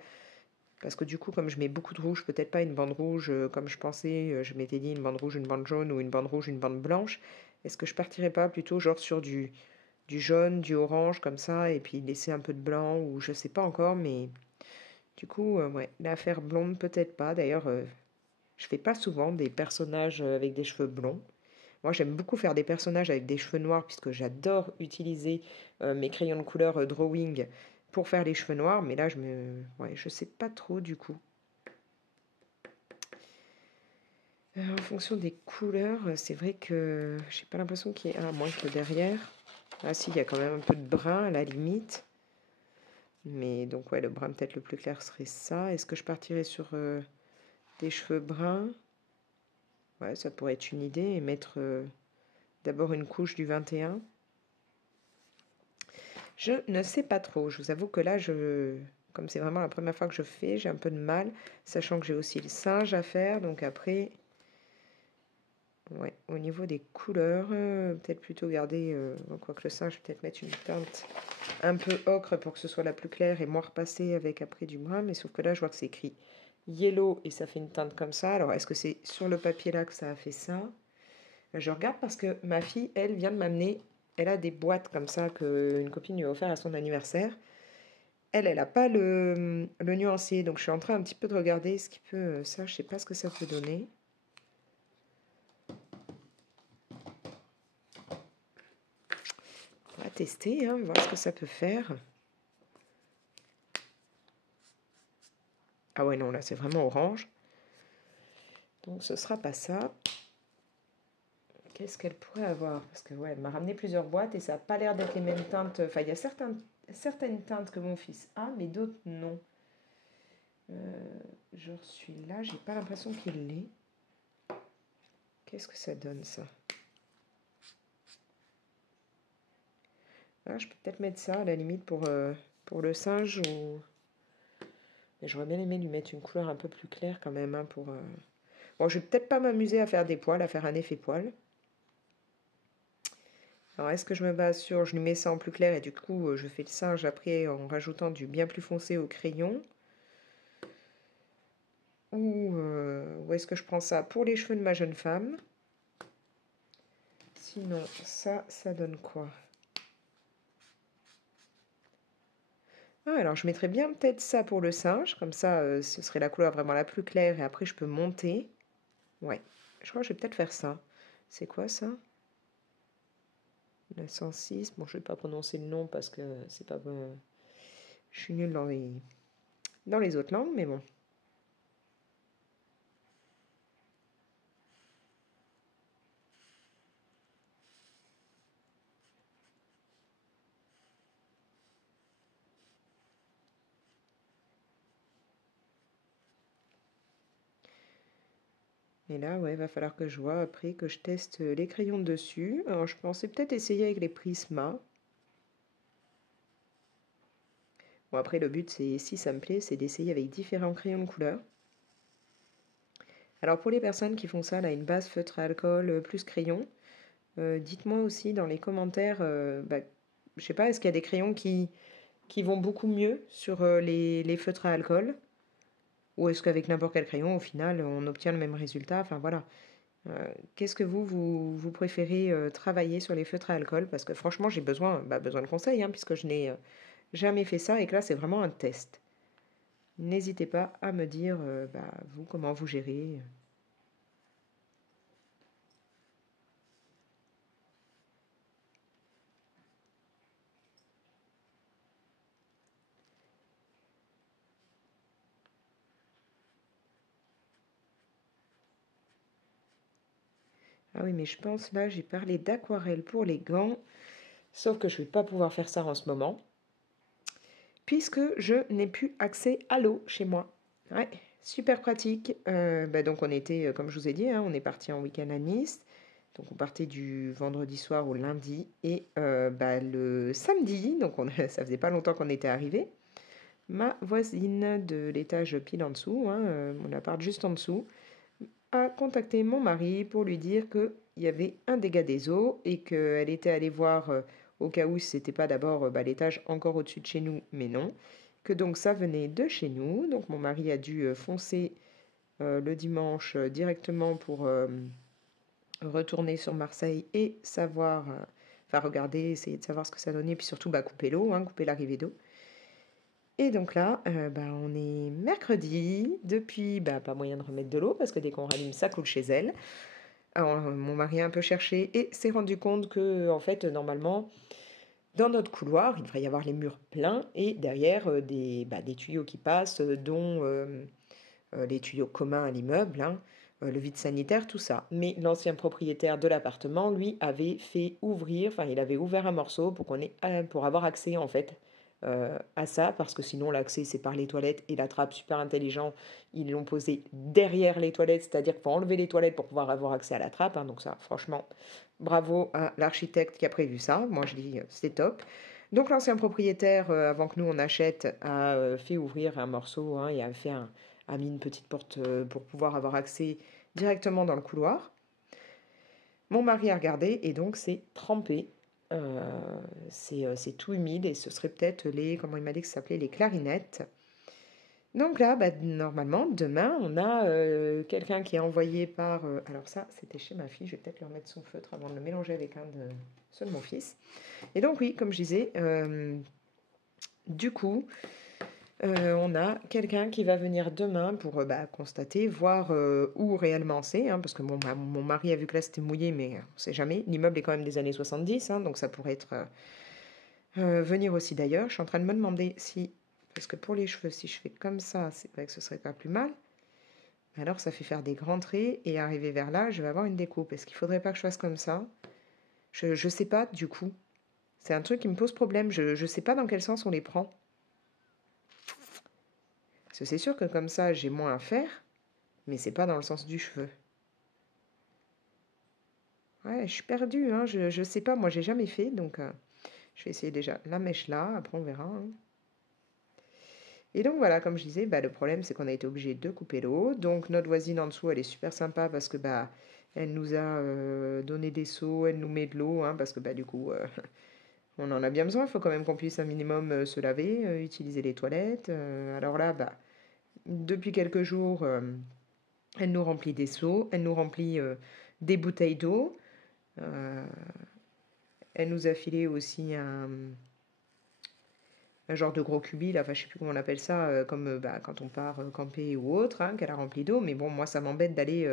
parce que du coup, comme je mets beaucoup de rouge, peut-être pas une bande rouge comme je pensais. Je m'étais dit une bande rouge, une bande jaune ou une bande rouge, une bande blanche. Est-ce que je partirais pas plutôt genre sur du jaune, du orange comme ça, et puis laisser un peu de blanc, ou je sais pas encore, mais du coup, ouais, l'affaire blonde, peut-être pas. D'ailleurs, je fais pas souvent des personnages avec des cheveux blonds. Moi, j'aime beaucoup faire des personnages avec des cheveux noirs, puisque j'adore utiliser mes crayons de couleur drawing pour faire les cheveux noirs, mais là, ouais, je sais pas trop du coup. En fonction des couleurs, c'est vrai que j'ai pas l'impression qu'il y ait... Ah, moins que derrière. Ah si, il y a quand même un peu de brun à la limite. Mais donc ouais, le brun peut-être le plus clair serait ça. Est-ce que je partirais sur des cheveux bruns? Ouais, ça pourrait être une idée. Et mettre d'abord une couche du 21. Je ne sais pas trop. Je vous avoue que là, comme c'est vraiment la première fois que je fais, j'ai un peu de mal. Sachant que j'ai aussi le singe à faire. Donc après... Ouais, au niveau des couleurs, peut-être plutôt garder, quoique le singe, peut-être mettre une teinte un peu ocre pour que ce soit la plus claire et moi repasser avec après du brun, mais sauf que là je vois que c'est écrit yellow et ça fait une teinte comme ça. Alors est-ce que c'est sur le papier là que ça a fait ça? Je regarde parce que ma fille, elle, vient de m'amener, elle a des boîtes comme ça qu'une copine lui a offert à son anniversaire. Elle n'a pas le nuancier, donc je suis en train un petit peu de regarder ce qui peut, ça, je sais pas ce que ça peut donner. On va tester, hein, voir ce que ça peut faire. Ah ouais, non, là, c'est vraiment orange. Donc, ce sera pas ça. Qu'est-ce qu'elle pourrait avoir? Parce que, ouais, elle m'a ramené plusieurs boîtes et ça n'a pas l'air d'être les mêmes teintes. Enfin, il y a certaines teintes que mon fils a, mais d'autres non. Genre celui-là, j'ai pas l'impression qu'il l'est. Qu'est-ce que ça donne, ça? Ah, je peux peut-être mettre ça, à la limite, pour le singe. Mais j'aurais bien aimé lui mettre une couleur un peu plus claire, quand même, hein, pour... Bon, je vais peut-être pas m'amuser à faire des poils, à faire un effet poil. Alors, est-ce que je me base sur, je lui mets ça en plus clair et du coup, je fais le singe après en rajoutant du bien plus foncé au crayon? Ou est-ce que je prends ça pour les cheveux de ma jeune femme? Sinon, ça donne quoi? Ah, alors je mettrais bien peut-être ça pour le singe, comme ça, ce serait la couleur vraiment la plus claire et après je peux monter. Ouais, je crois que je vais peut-être faire ça. C'est quoi ça? La 106. Bon, je vais pas prononcer le nom parce que c'est pas bon. Je suis nulle dans les autres langues, mais bon. Et là, ouais, va falloir que je vois après que je teste les crayons dessus. Alors, je pensais peut-être essayer avec les Prisma. Bon, après, le but, c'est, si ça me plaît, c'est d'essayer avec différents crayons de couleur. Alors, pour les personnes qui font ça, là, une base feutre à alcool plus crayon, dites-moi aussi dans les commentaires, bah, je sais pas, est-ce qu'il y a des crayons qui vont beaucoup mieux sur les feutres à alcool? Ou est-ce qu'avec n'importe quel crayon, au final, on obtient le même résultat? Enfin, voilà. Qu'est-ce que vous préférez travailler sur les feutres à alcool? Parce que franchement, j'ai besoin de conseils, hein, puisque je n'ai jamais fait ça et que là, c'est vraiment un test. N'hésitez pas à me dire, vous, comment vous gérez. Ah oui, mais je pense, là, j'ai parlé d'aquarelle pour les gants, sauf que je ne vais pas pouvoir faire ça en ce moment, puisque je n'ai plus accès à l'eau chez moi. Ouais, super pratique. Donc on était, comme je vous ai dit, hein, on est parti en week-end à Nice. Donc on partait du vendredi soir au lundi et le samedi, donc ça faisait pas longtemps qu'on était arrivé. Ma voisine de l'étage pile en dessous, hein, mon appart juste en dessous, a contacté mon mari pour lui dire qu'il y avait un dégât des eaux et qu'elle était allée voir au cas où c'était pas d'abord l'étage encore au-dessus de chez nous, mais non, que donc ça venait de chez nous. Donc mon mari a dû foncer le dimanche directement pour retourner sur Marseille et savoir, enfin regarder, essayer de savoir ce que ça donnait, puis surtout couper l'eau, hein, couper l'arrivée d'eau. Et donc là, on est mercredi, depuis, pas moyen de remettre de l'eau, parce que dès qu'on rallume, ça coule chez elle. Alors, mon mari a un peu cherché et s'est rendu compte que, en fait, normalement, dans notre couloir, il devrait y avoir les murs pleins et derrière des tuyaux qui passent, dont les tuyaux communs à l'immeuble, hein. le vide sanitaire, tout ça. Mais l'ancien propriétaire de l'appartement, lui, avait fait ouvrir, enfin, il avait ouvert un morceau pour avoir accès, en fait, à ça, parce que sinon, l'accès, c'est par les toilettes, et la trappe, super intelligent, ils l'ont posé derrière les toilettes, c'est-à-dire qu'il faut enlever les toilettes pour pouvoir avoir accès à la trappe, hein, donc ça, franchement, bravo à l'architecte qui a prévu ça. Moi, je dis, c'est top. Donc, l'ancien propriétaire, avant que nous, on achète, a fait ouvrir un morceau, hein, et a mis une petite porte pour pouvoir avoir accès directement dans le couloir. Mon mari a regardé et donc c'est trempé. Euh, c'est tout humide et ce serait peut-être comment il m'a dit que ça s'appelait, les clarinettes. Donc là, bah, normalement, demain, on a quelqu'un qui est envoyé par... alors ça, c'était chez ma fille, je vais peut-être lui remettre son feutre avant de le mélanger avec ceux de mon fils. Et donc oui, comme je disais, du coup, on a quelqu'un qui va venir demain pour bah, constater, voir où réellement c'est, hein, parce que mon mari a vu que là c'était mouillé, mais on ne sait jamais. L'immeuble est quand même des années 70, hein, donc ça pourrait être venir aussi d'ailleurs. Je suis en train de me demander si, parce que pour les cheveux, si je fais comme ça, c'est vrai que ce serait pas plus mal. Alors ça fait faire des grands traits et arriver vers là, je vais avoir une découpe. Est-ce qu'il faudrait pas que je fasse comme ça? Je sais pas du coup. C'est un truc qui me pose problème. Je sais pas dans quel sens on les prend. Parce que c'est sûr que comme ça, j'ai moins à faire. Mais c'est pas dans le sens du cheveu. Ouais, je suis perdue, hein. Je sais pas, moi j'ai jamais fait, donc je vais essayer déjà la mèche là, après on verra, hein. Et donc voilà, comme je disais, bah, le problème c'est qu'on a été obligé de couper l'eau. Donc notre voisine en dessous, elle est super sympa parce que bah elle nous a donné des seaux, elle nous met de l'eau, hein, parce que bah du coup on en a bien besoin, il faut quand même qu'on puisse un minimum se laver, utiliser les toilettes. Alors là, bah depuis quelques jours, elle nous remplit des seaux, elle nous remplit des bouteilles d'eau. Euh, Elle nous a filé aussi un genre de gros cubi, là, enfin je sais plus comment on appelle ça, comme bah, quand on part camper ou autre, hein, qu'elle a rempli d'eau. Mais bon, moi ça m'embête d'aller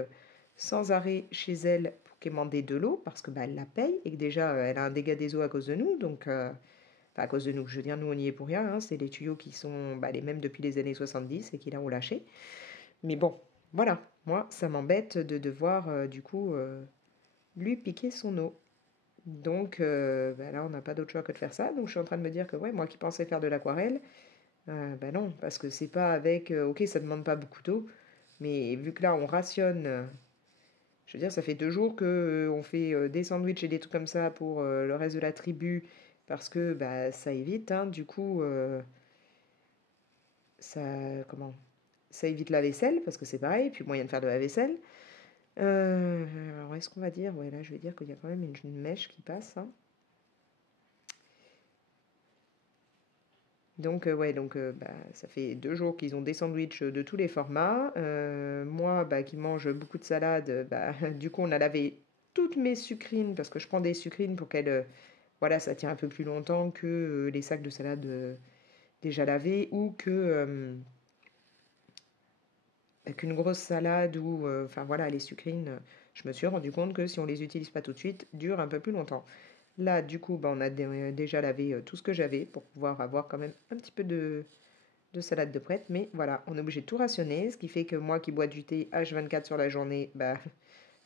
sans arrêt chez elle pour quémander de l'eau, parce que bah, elle la paye et que déjà elle a un dégât des eaux à cause de nous. Donc, enfin à cause de nous, je veux dire, nous on n'y est pour rien, hein, c'est les tuyaux qui sont bah, les mêmes depuis les années 70 et qui là ont lâché. Mais bon, voilà, moi ça m'embête de devoir du coup lui piquer son eau. Donc bah là, on n'a pas d'autre choix que de faire ça. Donc je suis en train de me dire que ouais, moi qui pensais faire de l'aquarelle, bah non, parce que c'est pas avec... ok, ça demande pas beaucoup d'eau, mais vu que là, on rationne, je veux dire, ça fait 2 jours que on fait des sandwichs et des trucs comme ça pour le reste de la tribu, parce que bah, ça évite, hein, du coup, ça... Comment? Ça évite la vaisselle, parce que c'est pareil, puis moyen de faire de la vaisselle. Alors, est-ce qu'on va dire... Ouais, là, je vais dire qu'il y a quand même une mèche qui passe, hein. Donc, ouais, donc bah, ça fait 2 jours qu'ils ont des sandwichs de tous les formats. Moi, bah, qui mange beaucoup de salade, bah, du coup, on a lavé toutes mes sucrines, parce que je prends des sucrines pour qu'elles, voilà, ça tient un peu plus longtemps que les sacs de salade déjà lavés, ou qu'une grosse salade, ou, enfin voilà, les sucrines, je me suis rendu compte que si on les utilise pas tout de suite, durent un peu plus longtemps. Là, du coup, bah, on a déjà lavé tout ce que j'avais pour pouvoir avoir quand même un petit peu de salade de prête, mais voilà, on est obligé de tout rationner, ce qui fait que moi qui bois du thé H24 sur la journée, bah,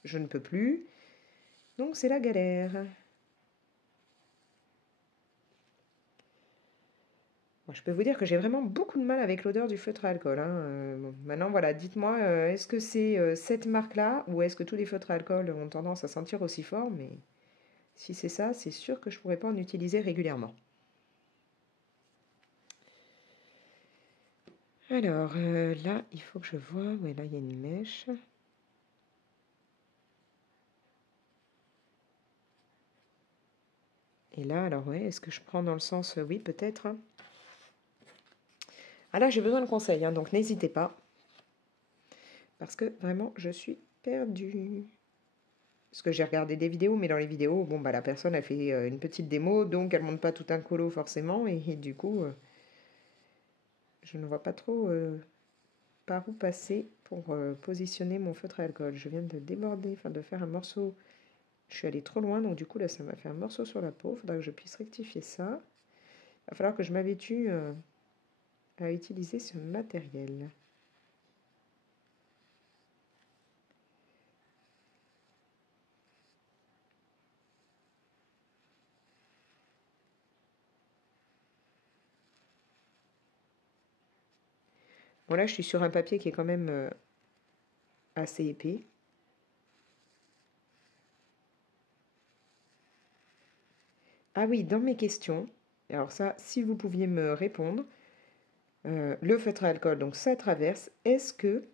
je ne peux plus. Donc c'est la galère. Moi, je peux vous dire que j'ai vraiment beaucoup de mal avec l'odeur du feutre à alcool, hein. Bon, maintenant, voilà, dites-moi, est-ce que c'est cette marque-là ou est-ce que tous les feutres à alcool ont tendance à sentir aussi fort? Mais si c'est ça, c'est sûr que je ne pourrais pas en utiliser régulièrement. Alors, là, il faut que je vois. Oui, là, il y a une mèche. Et là, alors, ouais, est-ce que je prends dans le sens, oui, peut-être, hein. Ah là, j'ai besoin de conseils, hein, donc n'hésitez pas. Parce que vraiment, je suis perdue. Parce que j'ai regardé des vidéos, mais dans les vidéos, bon, bah, la personne a fait une petite démo, donc elle monte pas tout un colo forcément, et du coup, je ne vois pas trop par où passer pour positionner mon feutre à alcool. Je viens de déborder, enfin de faire un morceau. Je suis allée trop loin, donc du coup, là, ça m'a fait un morceau sur la peau. Il faudra que je puisse rectifier ça. Il va falloir que je m'habitue à utiliser ce matériel. Bon là, je suis sur un papier qui est quand même assez épais. Ah oui, dans mes questions, alors ça, si vous pouviez me répondre, le feutre à alcool, donc ça traverse, est-ce que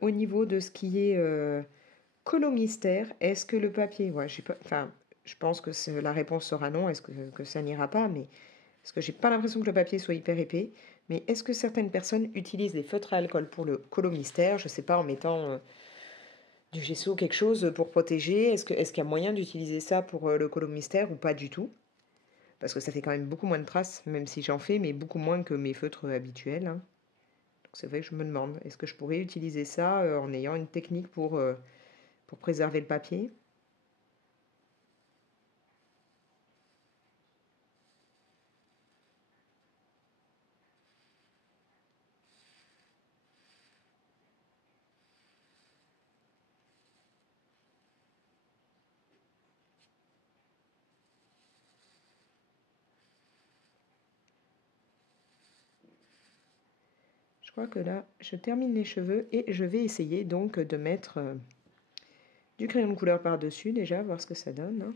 au niveau de ce qui est colo mystère, est-ce que le papier, ouais, j'ai pas, enfin, je pense que la réponse sera non, est-ce que ça n'ira pas, mais parce que j'ai pas l'impression que le papier soit hyper épais, mais est-ce que certaines personnes utilisent les feutres à alcool pour le colo mystère, je sais pas, en mettant du gesso, quelque chose pour protéger, est-ce qu'il y a moyen d'utiliser ça pour le colo mystère ou pas du tout? Parce que ça fait quand même beaucoup moins de traces, même si j'en fais, mais beaucoup moins que mes feutres habituels, hein. Donc c'est vrai que je me demande, est-ce que je pourrais utiliser ça en ayant une technique pour préserver le papier? Je crois que là, je termine les cheveux et je vais essayer donc de mettre du crayon de couleur par-dessus déjà, voir ce que ça donne, hein.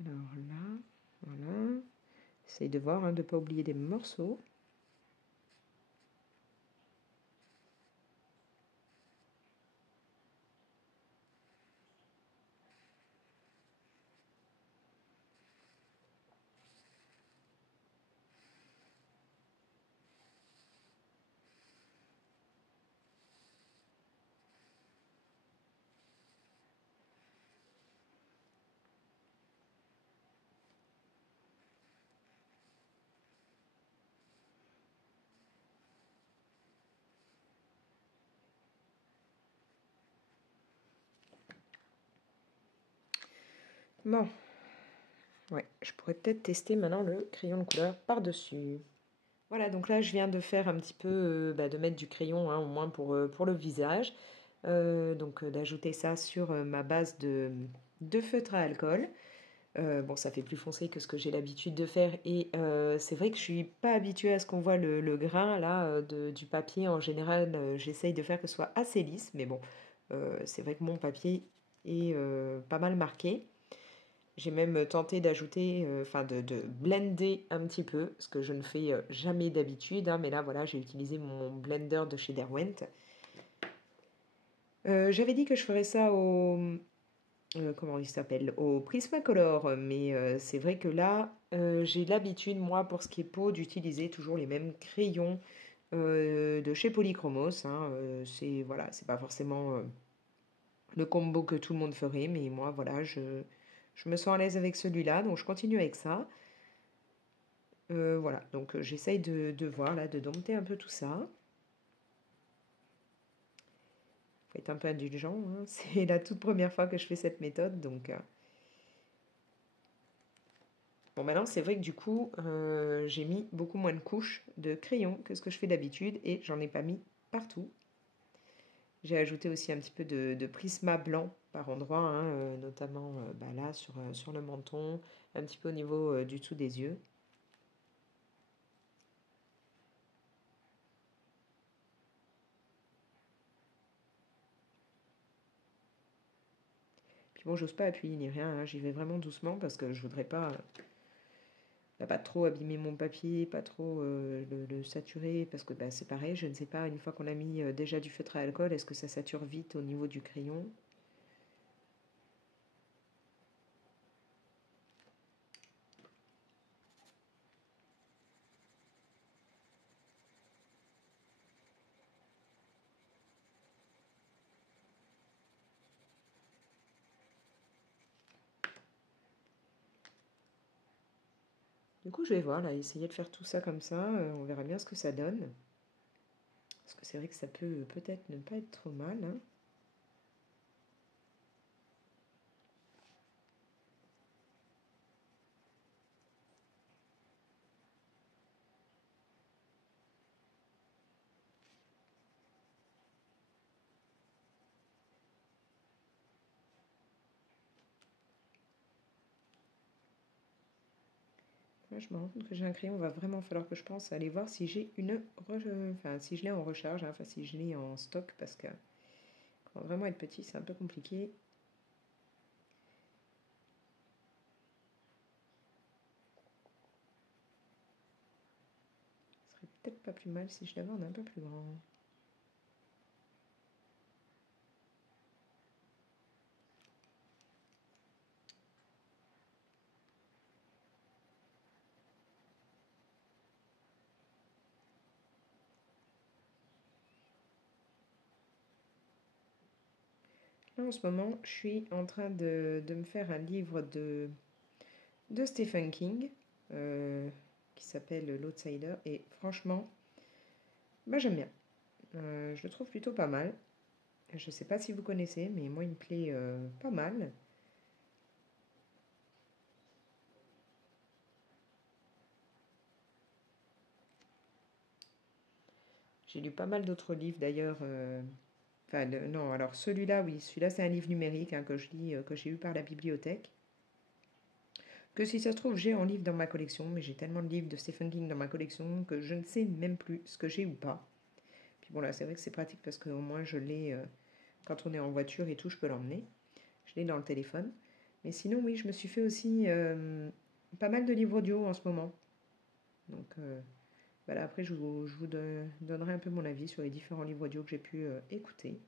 Alors là, voilà. Essaye de voir, hein, de ne pas oublier des morceaux. Bon, ouais, je pourrais peut-être tester maintenant le crayon de couleur par-dessus. Voilà, donc là, je viens de faire un petit peu, de mettre du crayon, hein, au moins pour le visage. Donc d'ajouter ça sur ma base de feutre à alcool. Bon, ça fait plus foncé que ce que j'ai l'habitude de faire. Et c'est vrai que je suis pas habituée à ce qu'on voit le grain là du papier. En général, j'essaye de faire que ce soit assez lisse. Mais bon, c'est vrai que mon papier est pas mal marqué. J'ai même tenté d'ajouter, enfin de blender un petit peu, ce que je ne fais jamais d'habitude, hein, mais là voilà, j'ai utilisé mon blender de chez Derwent. J'avais dit que je ferais ça comment il s'appelle? Au Prismacolor, mais c'est vrai que là, j'ai l'habitude, moi, pour ce qui est peau, d'utiliser toujours les mêmes crayons de chez Polychromos, hein. C'est voilà, c'est pas forcément le combo que tout le monde ferait, mais moi, voilà, je me sens à l'aise avec celui-là, donc je continue avec ça. Voilà, donc j'essaye de voir là, de dompter un peu tout ça. Faut être un peu indulgent, hein. C'est la toute première fois que je fais cette méthode, donc bon, maintenant c'est vrai que du coup j'ai mis beaucoup moins de couches de crayon que ce que je fais d'habitude et j'en ai pas mis partout. J'ai ajouté aussi un petit peu de prisma blanc par endroit, hein, notamment là sur le menton, un petit peu au niveau du dessous des yeux. Puis bon, j'ose pas appuyer ni rien, hein, j'y vais vraiment doucement parce que je voudrais pas trop abîmer mon papier, pas trop le saturer, parce que bah, c'est pareil, je ne sais pas, une fois qu'on a mis déjà du feutre à alcool, est-ce que ça sature vite au niveau du crayon? Du coup, je vais voir, là, essayer de faire tout ça comme ça, on verra bien ce que ça donne. Parce que c'est vrai que ça peut peut-être ne pas être trop mal, hein. Là, je me rends compte que j'ai un crayon. Il va vraiment falloir que je pense à aller voir si j'ai enfin, si je l'ai en recharge, hein, enfin si je l'ai en stock, parce que quand vraiment être petit, c'est un peu compliqué. Ce serait peut-être pas plus mal si je l'avais en un peu plus grand. Là, en ce moment, je suis en train de me faire un livre de Stephen King qui s'appelle L'Outsider. Et franchement, bah, j'aime bien. Je le trouve plutôt pas mal. Je ne sais pas si vous connaissez, mais moi, il me plaît pas mal. J'ai lu pas mal d'autres livres d'ailleurs. Enfin, non, alors celui-là, oui, celui-là, c'est un livre numérique hein, que je lis, que j'ai eu par la bibliothèque. Que si ça se trouve, j'ai en livre dans ma collection, mais j'ai tellement de livres de Stephen King dans ma collection que je ne sais même plus ce que j'ai ou pas. Puis bon, là, c'est vrai que c'est pratique parce qu'au moins, je l'ai quand on est en voiture et tout, je peux l'emmener. Je l'ai dans le téléphone. Mais sinon, oui, je me suis fait aussi pas mal de livres audio en ce moment. Donc, voilà, après, je vous donnerai un peu mon avis sur les différents livres audio que j'ai pu écouter.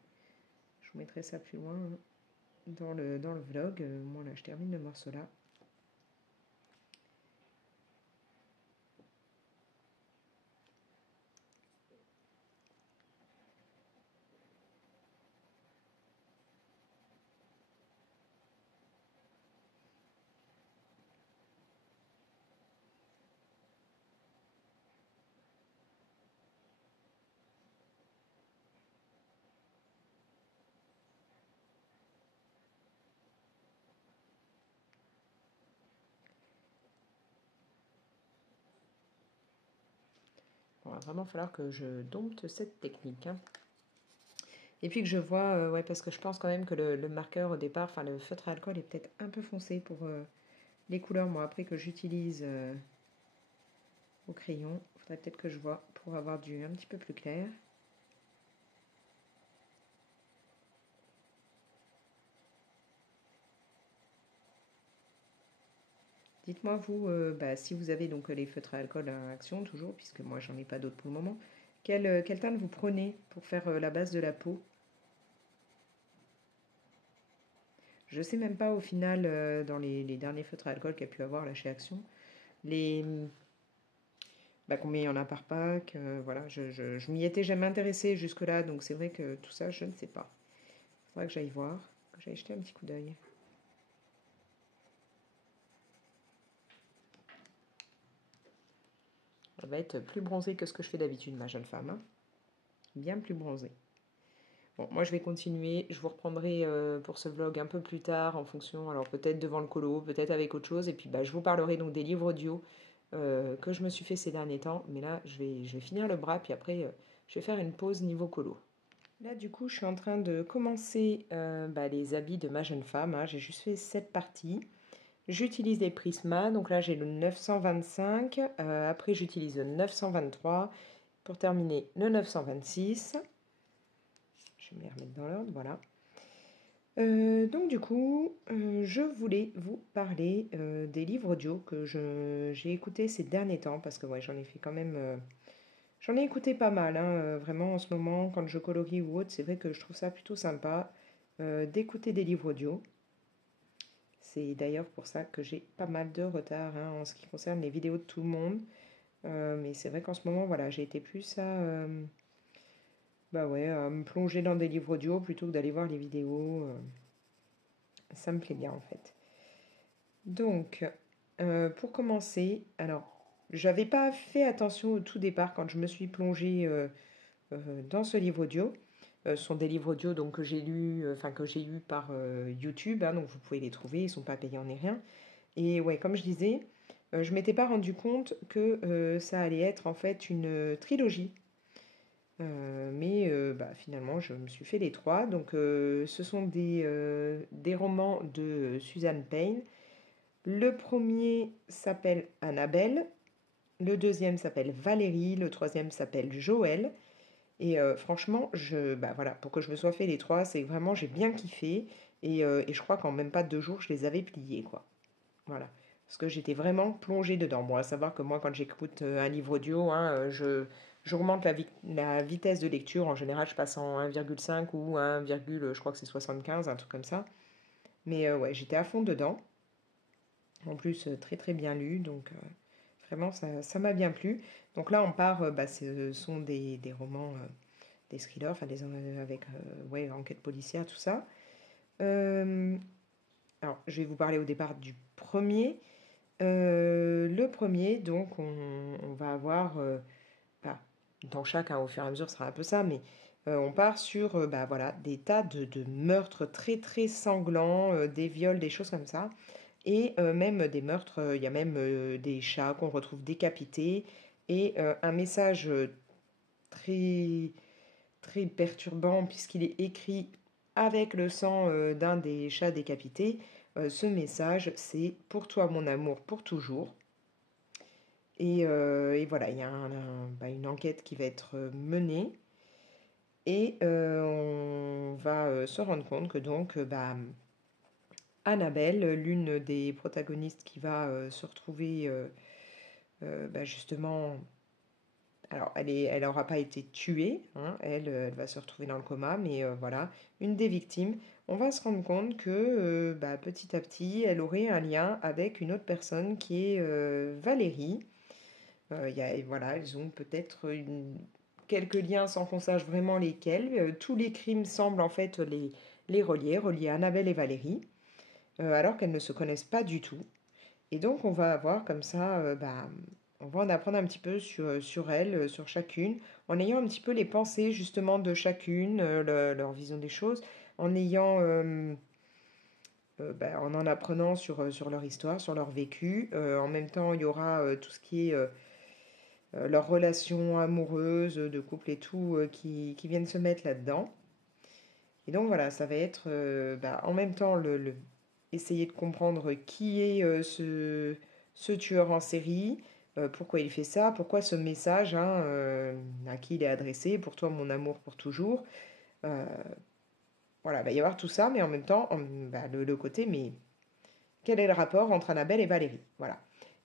Je vous mettrai ça plus loin hein, dans le vlog. Moi, là, je termine le morceau là. Il va vraiment falloir que je dompte cette technique. Hein. Et puis que je vois, ouais, parce que je pense quand même que le marqueur au départ, enfin le feutre à alcool est peut-être un peu foncé pour les couleurs. Moi, après que j'utilise au crayon, il faudrait peut-être que je vois pour avoir du un petit peu plus clair. Dites-moi vous, bah, si vous avez donc les feutres à alcool à action toujours, puisque moi j'en ai pas d'autres pour le moment. Quelle teinte vous prenez pour faire la base de la peau? Je sais même pas au final, dans les derniers feutres à alcool qu'il y a pu avoir là chez Action, les, bah, combien il y en a par pack, voilà, je m'y étais jamais intéressée jusque-là, donc c'est vrai que tout ça, je ne sais pas. Il faudra que j'aille voir, que j'aille jeter un petit coup d'œil. Elle va être plus bronzée que ce que je fais d'habitude, ma jeune femme. Hein. Bien plus bronzée. Bon, moi je vais continuer. Je vous reprendrai pour ce vlog un peu plus tard en fonction, alors peut-être devant le colo, peut-être avec autre chose. Et puis bah, je vous parlerai donc des livres audio que je me suis fait ces derniers temps. Mais là, je vais finir le bras, puis après, je vais faire une pause niveau colo. Là, du coup, je suis en train de commencer bah, les habits de ma jeune femme. Hein. J'ai juste fait cette partie. J'utilise des Prisma. Donc là, j'ai le 925. Après, j'utilise le 923. Pour terminer, le 926. Je vais me les remettre dans l'ordre, voilà. Donc du coup, je voulais vous parler des livres audio que j'ai écoutés ces derniers temps, parce que ouais, j'en ai fait quand même... j'en ai écouté pas mal, hein, vraiment en ce moment, quand je colorie ou autre, c'est vrai que je trouve ça plutôt sympa d'écouter des livres audio. C'est d'ailleurs pour ça que j'ai pas mal de retard hein, en ce qui concerne les vidéos de tout le monde. Mais c'est vrai qu'en ce moment, voilà, j'ai été plus à... bah ouais, à me plonger dans des livres audio plutôt que d'aller voir les vidéos. Ça me plaît bien en fait. Donc, pour commencer, alors, j'avais pas fait attention au tout départ quand je me suis plongée dans ce livre audio. Ce sont des livres audio donc, que j'ai lus, enfin que j'ai eu par YouTube, hein, donc vous pouvez les trouver, ils ne sont pas payants ni rien. Et ouais, comme je disais, je m'étais pas rendu compte que ça allait être en fait une trilogie. Mais bah, finalement, je me suis fait les trois. Donc, ce sont des romans de Suzanne Payne. Le premier s'appelle Annabelle, le deuxième s'appelle Valérie, le troisième s'appelle Joël. Et franchement, bah voilà, pour que je me sois fait les trois, c'est vraiment, j'ai bien kiffé. Et je crois qu'en même pas 2 jours, je les avais pliés, quoi. Voilà. Parce que j'étais vraiment plongée dedans. Bon, à savoir que moi, quand j'écoute un livre audio, hein, j'augmente la vitesse de lecture. En général, je passe en 1,5 ou 1, je crois que c'est 75, un truc comme ça. Mais ouais, j'étais à fond dedans. En plus, très très bien lu. Donc, vraiment, ça m'a bien plu. Donc là, on part, bah, ce sont des romans, des thrillers, enfin, avec ouais, enquête policière, tout ça. Euh, alors, je vais vous parler au départ du premier. Le premier, donc, on va avoir, bah, dans chacun, au fur et à mesure, ce sera un peu ça, mais on part sur bah, voilà, des tas de meurtres très très sanglants, des viols, des choses comme ça, et même des meurtres, il y a même des chats qu'on retrouve décapités, et un message très, très perturbant, puisqu'il est écrit avec le sang d'un des chats décapités. Ce message, c'est pour toi, mon amour, pour toujours. Et voilà, il y a bah, une enquête qui va être menée et on va se rendre compte que donc bah, Annabelle, l'une des protagonistes qui va se retrouver bah, justement, alors elle n'aura pas été tuée, hein, elle va se retrouver dans le coma, mais voilà, une des victimes, on va se rendre compte que bah, petit à petit, elle aurait un lien avec une autre personne qui est Valérie. Et voilà, ils ont peut-être quelques liens sans qu'on sache vraiment lesquels. Tous les crimes semblent en fait les relier Annabelle et Valérie, alors qu'elles ne se connaissent pas du tout. Et donc on va avoir comme ça, bah, on va en apprendre un petit peu sur elles, sur chacune, en ayant un petit peu les pensées justement de chacune, leur vision des choses, en ayant, bah, en apprenant sur leur histoire, sur leur vécu. En même temps, il y aura tout ce qui est leurs relations amoureuses, de couple et tout, qui viennent se mettre là-dedans. Et donc voilà, ça va être bah, en même temps essayer de comprendre qui est ce tueur en série, pourquoi il fait ça, pourquoi ce message, hein, à qui il est adressé, pour toi mon amour pour toujours. Euh, voilà, il va y avoir tout ça, mais en même temps, bah, le côté, mais quel est le rapport entre Annabelle et Valérie? Voilà.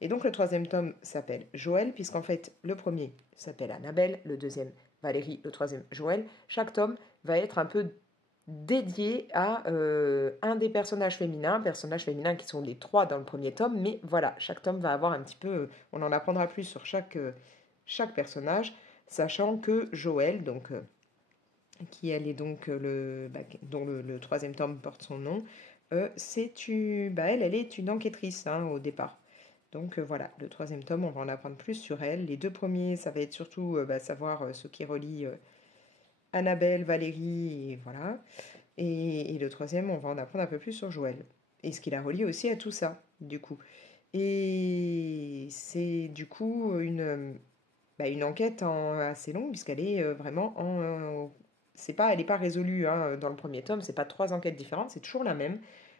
Et donc le troisième tome s'appelle Joël, puisqu'en fait le premier s'appelle Annabelle, le deuxième Valérie, le troisième Joël. Chaque tome va être un peu dédié à un des personnages féminins qui sont les trois dans le premier tome, mais voilà, chaque tome va avoir un petit peu, on en apprendra plus sur chaque personnage, sachant que Joël, donc qui elle est donc bah, dont le troisième tome porte son nom, bah, elle est une enquêtrice hein, au départ. Donc voilà, le troisième tome, on va en apprendre plus sur elle. Les deux premiers, ça va être surtout bah, savoir ce qui relie Annabelle, Valérie, et voilà. Et le troisième, on va en apprendre un peu plus sur Joël. Et ce qui la relie aussi à tout ça, du coup. Et c'est du coup bah, une enquête assez longue, puisqu'elle est vraiment elle n'est pas résolue hein, dans le premier tome, c'est pas trois enquêtes différentes, c'est toujours la même.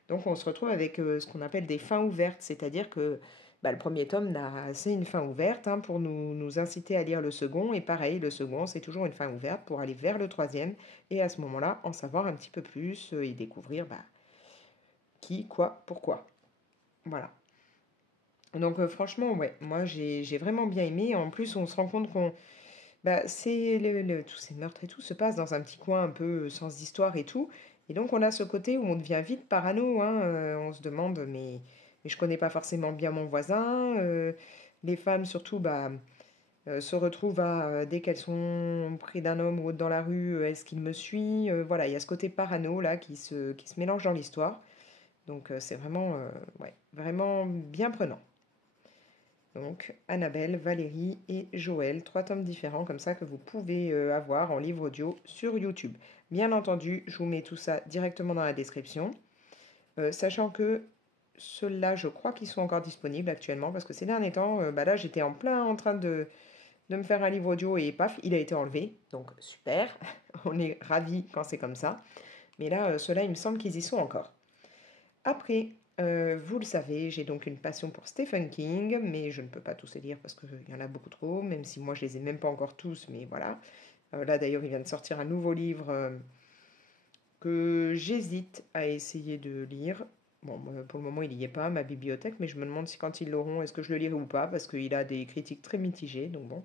Donc on se retrouve avec ce qu'on appelle des fins ouvertes, c'est-à-dire que bah, le premier tome, c'est une fin ouverte hein, pour nous inciter à lire le second, et pareil, le second, c'est toujours une fin ouverte pour aller vers le troisième, et à ce moment-là, en savoir un petit peu plus et découvrir bah, qui, quoi, pourquoi. Voilà. Donc franchement, ouais, moi j'ai vraiment bien aimé. En plus, on se rend compte qu'on bah, tous ces meurtres et tout se passent dans un petit coin un peu sans histoire et tout. Et donc on a ce côté où on devient vite parano, hein, on se demande, mais je connais pas forcément bien mon voisin. Les femmes surtout bah, se retrouvent dès qu'elles sont près d'un homme ou autre dans la rue, est-ce qu'il me suit? Voilà, il y a ce côté parano là qui se mélange dans l'histoire. Donc c'est vraiment, ouais, vraiment bien prenant. Donc Annabelle, Valérie et Joël, trois tomes différents comme ça que vous pouvez avoir en livre audio sur YouTube. Bien entendu, je vous mets tout ça directement dans la description, sachant que ceux-là, je crois qu'ils sont encore disponibles actuellement parce que ces derniers temps, bah là j'étais en plein en train de me faire un livre audio et paf, il a été enlevé. Donc super, on est ravis quand c'est comme ça. Mais là, ceux-là, il me semble qu'ils y sont encore. Après, Vous le savez, j'ai donc une passion pour Stephen King, mais je ne peux pas tous les lire parce qu'il y en a beaucoup trop, même si moi je les ai même pas encore tous, mais voilà. Là d'ailleurs, il vient de sortir un nouveau livre que j'hésite à essayer de lire. Bon, pour le moment, il n'y est pas, ma bibliothèque, mais je me demande si quand ils l'auront, est-ce que je le lirai ou pas, parce qu'il a des critiques très mitigées, donc bon.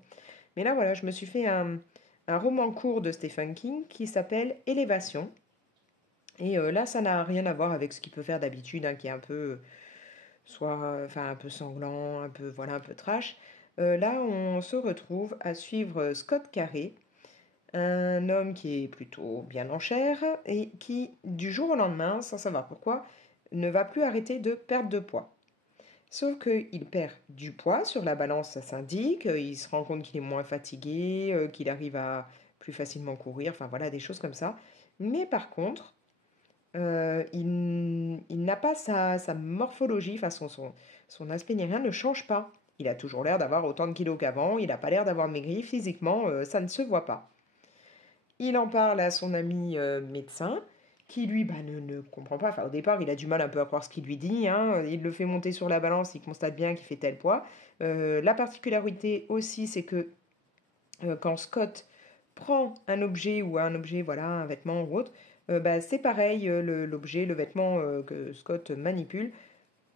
Mais là, voilà, je me suis fait un roman court de Stephen King qui s'appelle Élévation. Et là, ça n'a rien à voir avec ce qu'il peut faire d'habitude, hein, qui est un peu, soit, enfin, un peu sanglant, un peu, voilà, un peu trash. Là, on se retrouve à suivre Scott Carey, un homme qui est plutôt bien en chair et qui, du jour au lendemain, sans savoir pourquoi, ne va plus arrêter de perdre de poids. Sauf qu'il perd du poids sur la balance, ça s'indique, il se rend compte qu'il est moins fatigué, qu'il arrive à plus facilement courir, enfin voilà, des choses comme ça. Mais par contre, il n'a pas sa morphologie, enfin son aspect ni rien ne change pas. Il a toujours l'air d'avoir autant de kilos qu'avant, il n'a pas l'air d'avoir maigri, physiquement, ça ne se voit pas. Il en parle à son ami médecin, qui lui ne comprend pas. Enfin, au départ, il a du mal un peu à croire ce qu'il lui dit, hein. Il le fait monter sur la balance, il constate bien qu'il fait tel poids. La particularité aussi, c'est que quand Scott prend un objet ou un objet, voilà, un vêtement ou autre, c'est pareil, l'objet, le vêtement que Scott manipule,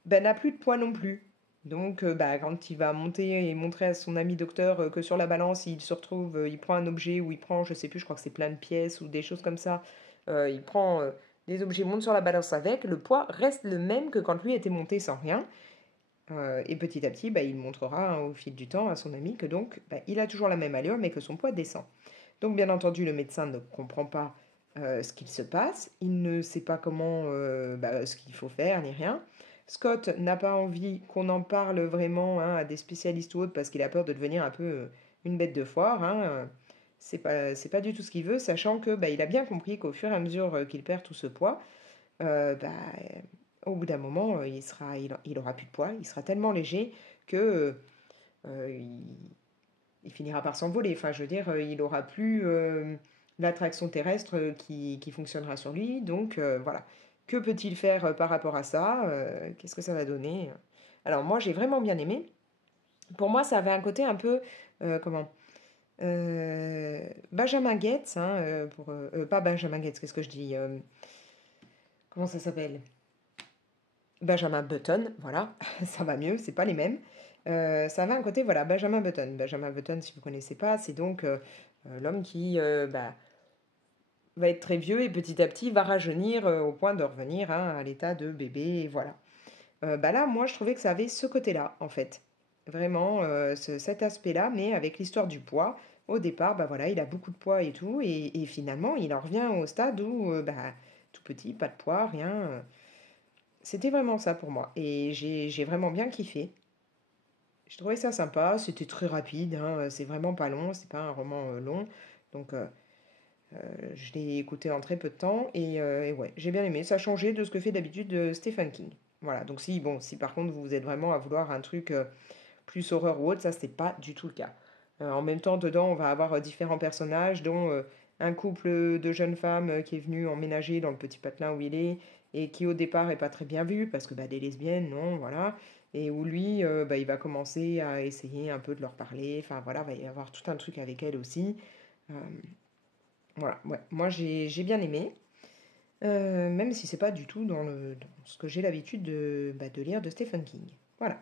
n'a plus de poids non plus. Donc, quand il va monter et montrer à son ami docteur que sur la balance, il se retrouve, il prend un objet ou il prend, je sais plus, je crois que c'est plein de pièces ou des choses comme ça, il prend des objets, monte sur la balance avec, le poids reste le même que quand lui était monté sans rien. Et petit à petit, il montrera, hein, au fil du temps à son ami que donc, il a toujours la même allure, mais que son poids descend. Donc, bien entendu, le médecin ne comprend pas ce qu'il se passe, il ne sait pas comment, ce qu'il faut faire, ni rien. Scott n'a pas envie qu'on en parle vraiment, hein, à des spécialistes ou autres parce qu'il a peur de devenir un peu une bête de foire, hein. C'est pas du tout ce qu'il veut, sachant que il a bien compris qu'au fur et à mesure qu'il perd tout ce poids, euh, bah, au bout d'un moment, il aura plus de poids, il sera tellement léger que il finira par s'envoler. Enfin, je veux dire, il aura plus l'attraction terrestre qui fonctionnera sur lui. Donc, voilà. Que peut-il faire par rapport à ça? Qu'est-ce que ça va donner? Alors, moi, j'ai vraiment bien aimé. Pour moi, ça avait un côté un peu, comment? Benjamin Gates, hein, pas Benjamin Gates, qu'est-ce que je dis? Comment ça s'appelle? Benjamin Button, voilà, ça va mieux, c'est pas les mêmes. Ça avait un côté, voilà, Benjamin Button. Benjamin Button, si vous connaissez pas, c'est donc l'homme qui va être très vieux et petit à petit va rajeunir au point de revenir, hein, à l'état de bébé, et voilà. Là, moi, je trouvais que ça avait ce côté-là, en fait. Vraiment, cet aspect-là, mais avec l'histoire du poids. Au départ, voilà, il a beaucoup de poids et tout, et finalement, il en revient au stade où, tout petit, pas de poids, rien. C'était vraiment ça pour moi. Et j'ai vraiment bien kiffé. Je trouvais ça sympa, c'était très rapide, hein, c'est vraiment pas long, c'est pas un roman long. Donc je l'ai écouté en très peu de temps et ouais, j'ai bien aimé. Ça changeait de ce que fait d'habitude Stephen King. Voilà, donc si par contre vous êtes vraiment à vouloir un truc plus horreur ou autre, ça c'est pas du tout le cas. En même temps, dedans, on va avoir différents personnages, dont un couple de jeunes femmes qui est venu emménager dans le petit patelin où il est, et qui au départ est pas très bien vu, parce que des lesbiennes, non, voilà. Et où lui, il va commencer à essayer un peu de leur parler, enfin voilà, va y avoir tout un truc avec elle aussi. Euh, voilà, ouais, moi j'ai bien aimé, même si c'est pas du tout dans ce que j'ai l'habitude de lire de Stephen King. Voilà.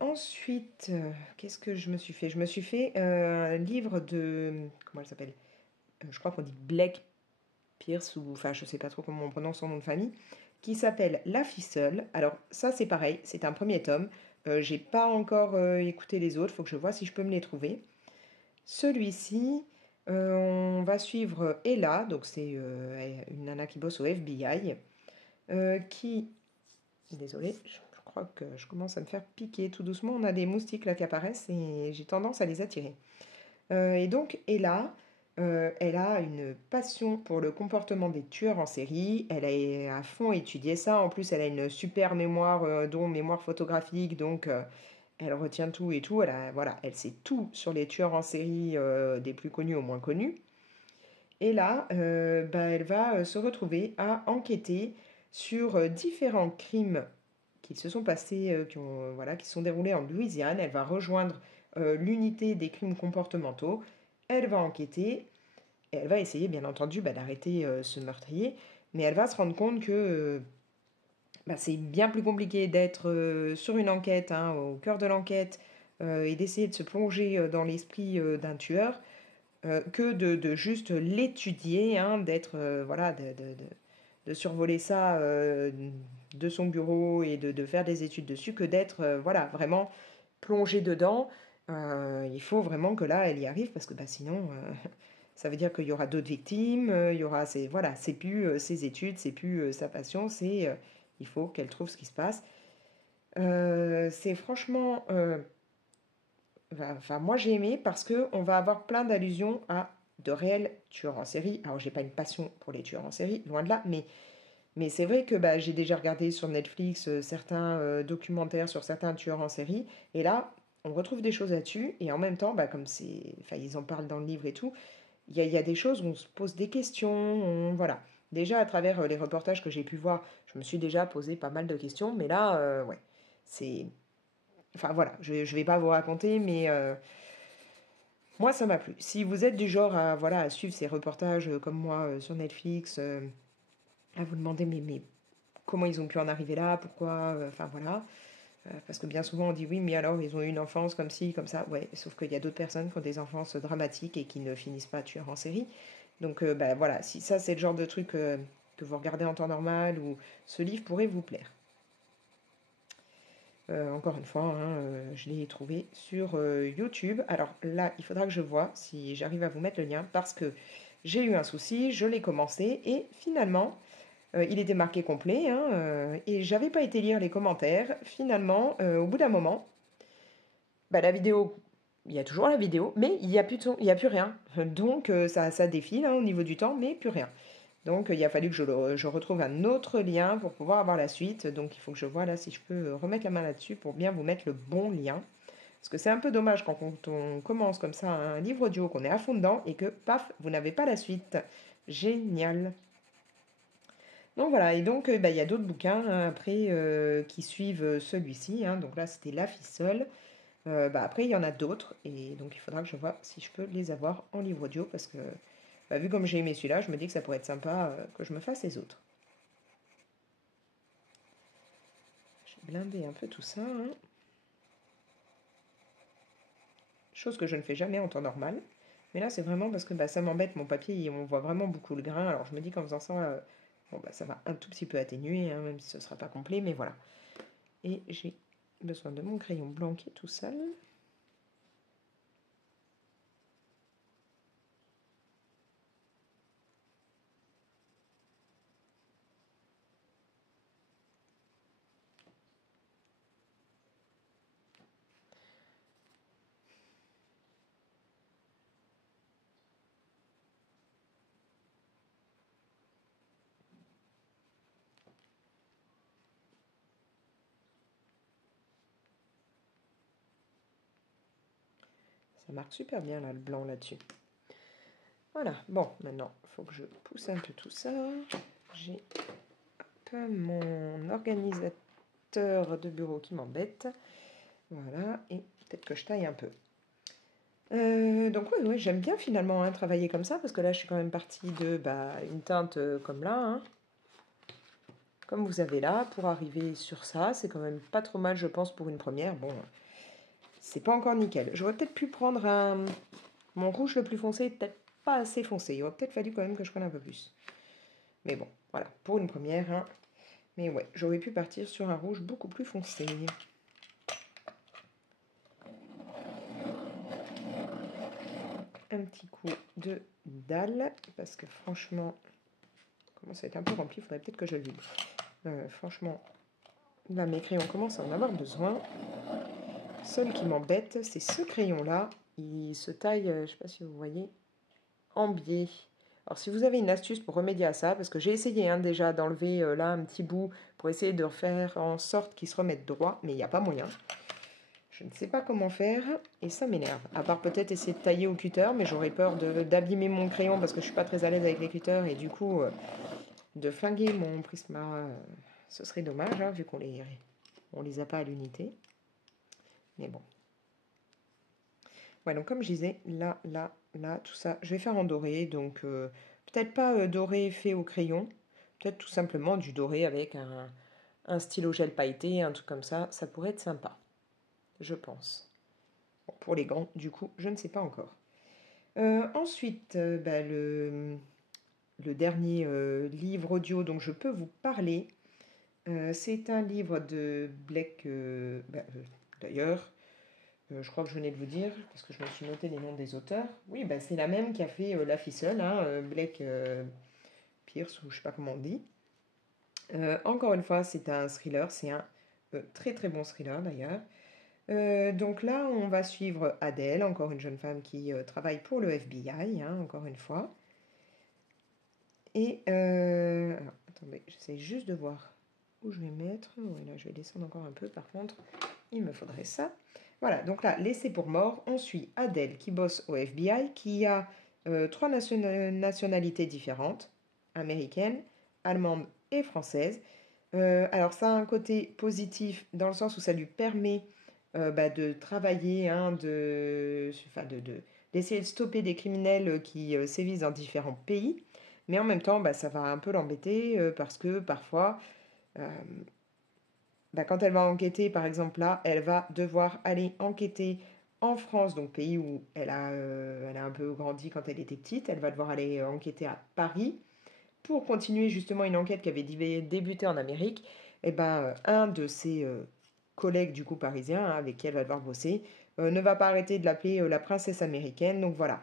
Ensuite, qu'est-ce que je me suis fait? Je me suis fait un livre de... Comment elle s'appelle? Je crois qu'on dit Blake Pierce, ou enfin je sais pas trop comment on prononce son nom de famille, qui s'appelle La Ficelle. Alors ça c'est pareil, c'est un premier tome. J'ai pas encore écouté les autres, faut que je vois si je peux me les trouver. Celui-ci, on va suivre Ella, donc c'est une nana qui bosse au FBI, qui... Désolée, je crois que je commence à me faire piquer tout doucement. On a des moustiques là qui apparaissent et j'ai tendance à les attirer. Et donc, Ella, elle a une passion pour le comportement des tueurs en série. Elle a à fond étudié ça. En plus, elle a une super mémoire, dont mémoire photographique, donc elle retient tout et tout. Voilà, elle sait tout sur les tueurs en série, des plus connus aux moins connus. Et là, elle va se retrouver à enquêter sur différents crimes qui se sont passés, voilà, qui se sont déroulés en Louisiane. Elle va rejoindre l'unité des crimes comportementaux. Elle va enquêter et elle va essayer, bien entendu, d'arrêter ce meurtrier. Mais elle va se rendre compte que c'est bien plus compliqué d'être sur une enquête, hein, au cœur de l'enquête, et d'essayer de se plonger dans l'esprit d'un tueur, que de juste l'étudier, hein, d'être, voilà, de survoler ça de son bureau et de faire des études dessus, que d'être, voilà, vraiment plongé dedans. Il faut vraiment que là, elle y arrive, parce que sinon, ça veut dire qu'il y aura d'autres victimes, il y aura, voilà, c'est plus ses études, c'est plus sa passion, il faut qu'elle trouve ce qui se passe. C'est franchement, enfin, moi j'ai aimé parce que on va avoir plein d'allusions à de réels tueurs en série. Alors j'ai pas une passion pour les tueurs en série, loin de là, mais c'est vrai que j'ai déjà regardé sur Netflix certains documentaires sur certains tueurs en série, et là on retrouve des choses là-dessus, et en même temps, comme enfin ils en parlent dans le livre et tout, il y a des choses où on se pose des questions, voilà. Déjà à travers les reportages que j'ai pu voir, je me suis déjà posé pas mal de questions, mais là, ouais, c'est... Enfin voilà, je ne vais pas vous raconter, mais moi ça m'a plu. Si vous êtes du genre à, voilà, à suivre ces reportages comme moi sur Netflix, à vous demander mais comment ils ont pu en arriver là, pourquoi, enfin voilà. Parce que bien souvent on dit oui, mais alors ils ont eu une enfance comme ci, comme ça. Ouais, sauf qu'il y a d'autres personnes qui ont des enfances dramatiques et qui ne finissent pas tueurs en série. Donc voilà, si ça c'est le genre de truc que vous regardez en temps normal, ou ce livre pourrait vous plaire. Encore une fois, hein, je l'ai trouvé sur YouTube. Alors là, il faudra que je vois si j'arrive à vous mettre le lien, parce que j'ai eu un souci, je l'ai commencé et finalement, il était marqué complet, hein, et j'avais pas été lire les commentaires. Finalement, au bout d'un moment, la vidéo, il y a toujours la vidéo, mais il n'y a plus de son, il y a plus rien. Donc ça défile, hein, au niveau du temps, mais plus rien. Donc il a fallu que je retrouve un autre lien pour pouvoir avoir la suite. Donc il faut que je vois là si je peux remettre la main là-dessus pour bien vous mettre le bon lien. Parce que c'est un peu dommage quand on commence comme ça un livre audio, qu'on est à fond dedans et que paf, vous n'avez pas la suite. Génial. Donc voilà, et donc il y a d'autres bouquins, hein, après qui suivent celui-ci, hein. Donc là c'était La Ficelle. Après il y en a d'autres, et donc il faudra que je vois si je peux les avoir en livre audio, parce que vu comme j'ai aimé celui-là, je me dis que ça pourrait être sympa que je me fasse les autres. Je vais blinder un peu tout ça, hein. Chose que je ne fais jamais en temps normal. Mais là c'est vraiment parce que ça m'embête, mon papier, on voit vraiment beaucoup le grain. Alors je me dis qu'en faisant ça, bon, ça va un tout petit peu atténuer, hein, même si ce ne sera pas complet, mais voilà. Et j'ai besoin de mon crayon blanc qui est tout sale. Ça marque super bien là, le blanc là-dessus. Voilà, bon, maintenant, il faut que je pousse un peu tout ça. J'ai un peu mon organisateur de bureau qui m'embête. Voilà, et peut-être que je taille un peu. Donc ouais, j'aime bien finalement, hein, travailler comme ça, parce que là, je suis quand même partie de une teinte comme là, hein, comme vous avez là, pour arriver sur ça. C'est quand même pas trop mal, je pense, pour une première. Bon, c'est pas encore nickel. J'aurais peut-être pu prendre mon rouge le plus foncé, peut-être pas assez foncé. Il aurait peut-être fallu quand même que je prenne un peu plus. Mais bon, voilà, pour une première, hein. Mais ouais, j'aurais pu partir sur un rouge beaucoup plus foncé. Un petit coup de dalle, parce que franchement, comment ça va être un peu rempli, il faudrait peut-être que je le vide. Franchement, là, mes crayons commencent à en avoir besoin. Seul qui m'embête, c'est ce crayon-là. Il se taille, je ne sais pas si vous voyez, en biais. Alors si vous avez une astuce pour remédier à ça, parce que j'ai essayé, hein, déjà d'enlever là un petit bout pour essayer de faire en sorte qu'il se remette droit, mais il n'y a pas moyen. Je ne sais pas comment faire et ça m'énerve. À part peut-être essayer de tailler au cutter, mais j'aurais peur d'abîmer mon crayon parce que je ne suis pas très à l'aise avec les cutters, et du coup de flinguer mon Prisma. Ce serait dommage, hein, vu qu'on les a pas à l'unité. Mais bon. Ouais, donc comme je disais, là, tout ça, je vais faire en doré. Donc, peut-être pas doré fait au crayon. Peut-être tout simplement du doré avec un stylo gel pailleté, un truc comme ça. Ça pourrait être sympa, je pense. Bon, pour les gants, du coup, je ne sais pas encore. Ensuite, bah, le dernier livre audio dont je peux vous parler, c'est un livre de Blake. D'ailleurs, je crois que je venais de vous dire, parce que je me suis noté les noms des auteurs. Oui, bah, c'est la même qui a fait La Ficelle, hein, Blake Pierce, ou je sais pas comment on dit. Encore une fois, c'est un thriller, c'est un très très bon thriller d'ailleurs. Donc là, on va suivre Adèle, encore une jeune femme qui travaille pour le FBI, hein, encore une fois. Et alors, attendez, j'essaie juste de voir où je vais mettre. Oui, là, je vais descendre encore un peu. Par contre, il me faudrait ça. Voilà, donc là, laissé pour mort, on suit Adèle qui bosse au FBI, qui a 3 nationalités différentes, américaine, allemande et française. Alors ça a un côté positif dans le sens où ça lui permet bah, de travailler, hein, d'essayer de stopper des criminels qui sévissent dans différents pays. Mais en même temps, bah, ça va un peu l'embêter parce que parfois, euh, bah, quand elle va enquêter, par exemple là, elle va devoir aller enquêter en France, donc pays où elle a un peu grandi quand elle était petite. Elle va devoir aller enquêter à Paris pour continuer justement une enquête qui avait débuté en Amérique. Et ben, un de ses collègues du coup parisiens, hein, avec qui elle va devoir bosser, ne va pas arrêter de l'appeler la princesse américaine. Donc voilà.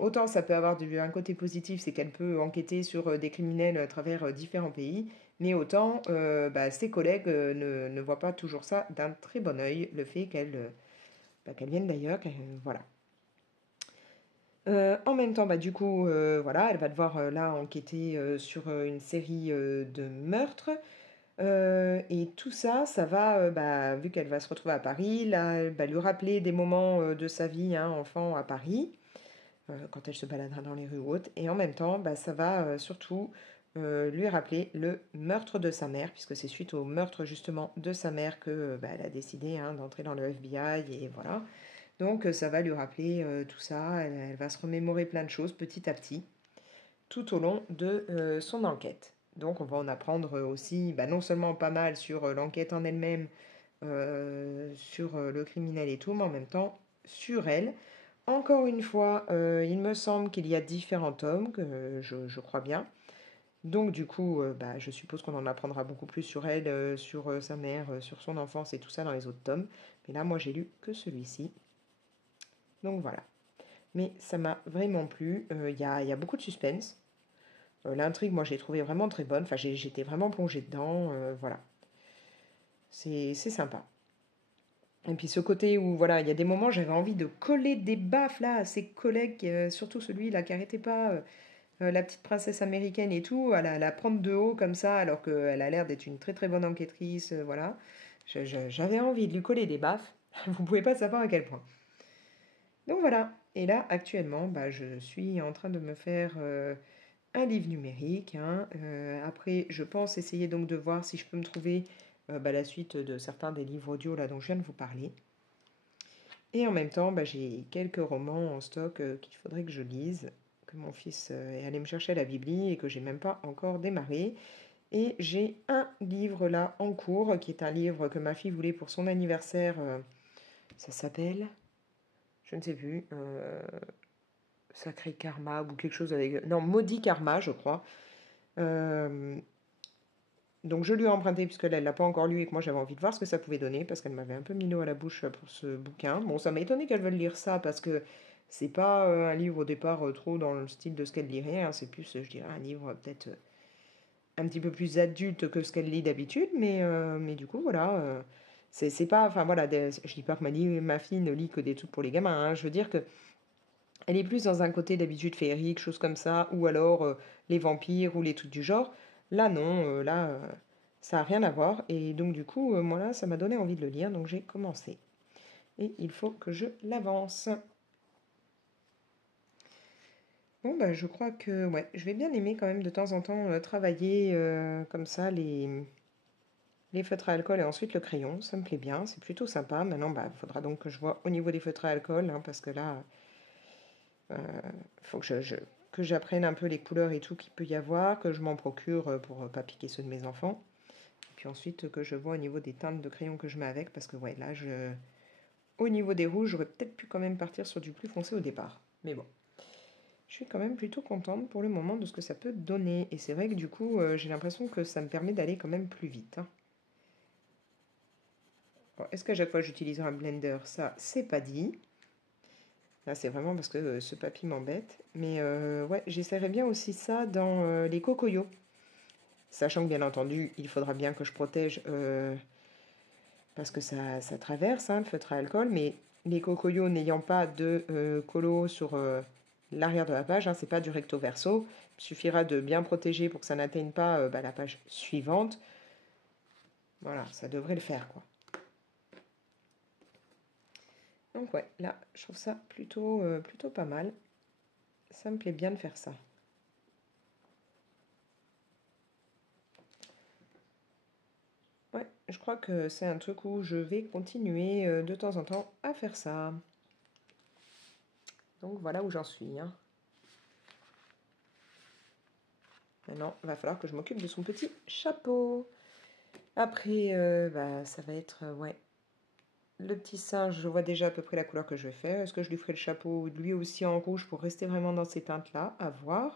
Autant ça peut avoir un côté positif, c'est qu'elle peut enquêter sur des criminels à travers différents pays, mais autant bah, ses collègues ne voient pas toujours ça d'un très bon œil, le fait qu'elle vienne d'ailleurs, voilà. En même temps, bah, du coup, voilà, elle va devoir là enquêter sur une série de meurtres. Et tout ça, ça va, bah, vu qu'elle va se retrouver à Paris, là, bah, lui rappeler des moments de sa vie, hein, enfant à Paris, quand elle se baladera dans les rues hautes. Et en même temps, bah, ça va surtout lui rappeler le meurtre de sa mère, puisque c'est suite au meurtre justement de sa mère que bah, elle a décidé, hein, d'entrer dans le FBI et voilà. Donc ça va lui rappeler tout ça, elle va se remémorer plein de choses petit à petit, tout au long de son enquête. Donc on va en apprendre aussi, bah, non seulement pas mal sur l'enquête en elle-même, sur le criminel et tout, mais en même temps sur elle. Encore une fois, il me semble qu'il y a différents tomes, que je crois bien. Donc du coup, bah, je suppose qu'on en apprendra beaucoup plus sur elle, sur sa mère, sur son enfance et tout ça dans les autres tomes. Mais là, moi, j'ai lu que celui-ci. Donc voilà. Mais ça m'a vraiment plu. Il y a beaucoup de suspense. L'intrigue, moi, j'ai trouvé vraiment très bonne. Enfin, j'étais vraiment plongée dedans. Voilà. C'est sympa. Et puis ce côté où, voilà, il y a des moments, j'avais envie de coller des baffes là à ses collègues, surtout celui là qui arrêtait pas, la petite princesse américaine et tout, à la prendre de haut comme ça, alors qu'elle a l'air d'être une très très bonne enquêtrice, voilà. J'avais envie de lui coller des baffes. Vous pouvez pas savoir à quel point. Donc voilà. Et là, actuellement, bah, je suis en train de me faire un livre numérique, hein. Après, je pense essayer donc de voir si je peux me trouver bah, la suite de certains des livres audio là dont je viens de vous parler. Et en même temps, bah, j'ai quelques romans en stock qu'il faudrait que je lise, que mon fils est allé me chercher à la Bibli et que j'ai même pas encore démarré. Et j'ai un livre là en cours, qui est un livre que ma fille voulait pour son anniversaire. Ça s'appelle, je ne sais plus, Sacré Karma ou quelque chose avec... Non, Maudit Karma, je crois. Euh, donc je lui ai emprunté puisqu'elle ne l'a pas encore lu et que moi j'avais envie de voir ce que ça pouvait donner parce qu'elle m'avait un peu mis l'eau à la bouche pour ce bouquin. Bon, ça m'a étonné qu'elle veuille lire ça parce que c'est pas un livre au départ trop dans le style de ce qu'elle lirait, hein. C'est plus, je dirais, un livre peut-être un petit peu plus adulte que ce qu'elle lit d'habitude, mais du coup voilà, c'est pas, enfin voilà, je dis pas que ma fille ne lit que des trucs pour les gamins, hein. Je veux dire que elle est plus dans un côté d'habitude féerique, choses comme ça, ou alors les vampires ou les trucs du genre. Là, non, là, ça n'a rien à voir. Et donc, du coup, moi, là, ça m'a donné envie de le lire, donc j'ai commencé. Et il faut que je l'avance. Bon, bah, je crois que ouais, je vais bien aimer quand même de temps en temps travailler comme ça les feutres à alcool et ensuite le crayon. Ça me plaît bien, c'est plutôt sympa. Maintenant, bah, il faudra donc que je vois au niveau des feutres à alcool, hein, parce que là, il faut que que j'apprenne un peu les couleurs et tout qu'il peut y avoir, que je m'en procure pour pas piquer ceux de mes enfants. Et puis ensuite, que je vois au niveau des teintes de crayon que je mets avec, parce que ouais, là, au niveau des rouges, j'aurais peut-être pu quand même partir sur du plus foncé au départ. Mais bon. Je suis quand même plutôt contente pour le moment de ce que ça peut donner. Et c'est vrai que du coup, j'ai l'impression que ça me permet d'aller quand même plus vite, hein. Bon, est-ce qu'à chaque fois j'utiliserai un blender? Ça, c'est pas dit. Là, c'est vraiment parce que ce papy m'embête. Mais ouais, j'essaierai bien aussi ça dans les cocoyots. Sachant que bien entendu, il faudra bien que je protège parce que ça traverse, hein, le feutre à alcool. Mais les cocoyots n'ayant pas de colo sur l'arrière de la page, hein, c'est pas du recto verso. Il suffira de bien protéger pour que ça n'atteigne pas bah, la page suivante. Voilà, ça devrait le faire, quoi. Donc ouais, là, je trouve ça plutôt pas mal. Ça me plaît bien de faire ça. Ouais, je crois que c'est un truc où je vais continuer de temps en temps à faire ça. Donc voilà où j'en suis, hein. Maintenant, il va falloir que je m'occupe de son petit chapeau. Après, bah, ça va être, ouais, le petit singe, je vois déjà à peu près la couleur que je vais faire. Est-ce que je lui ferai le chapeau lui aussi en rouge pour rester vraiment dans ces teintes-là? À voir.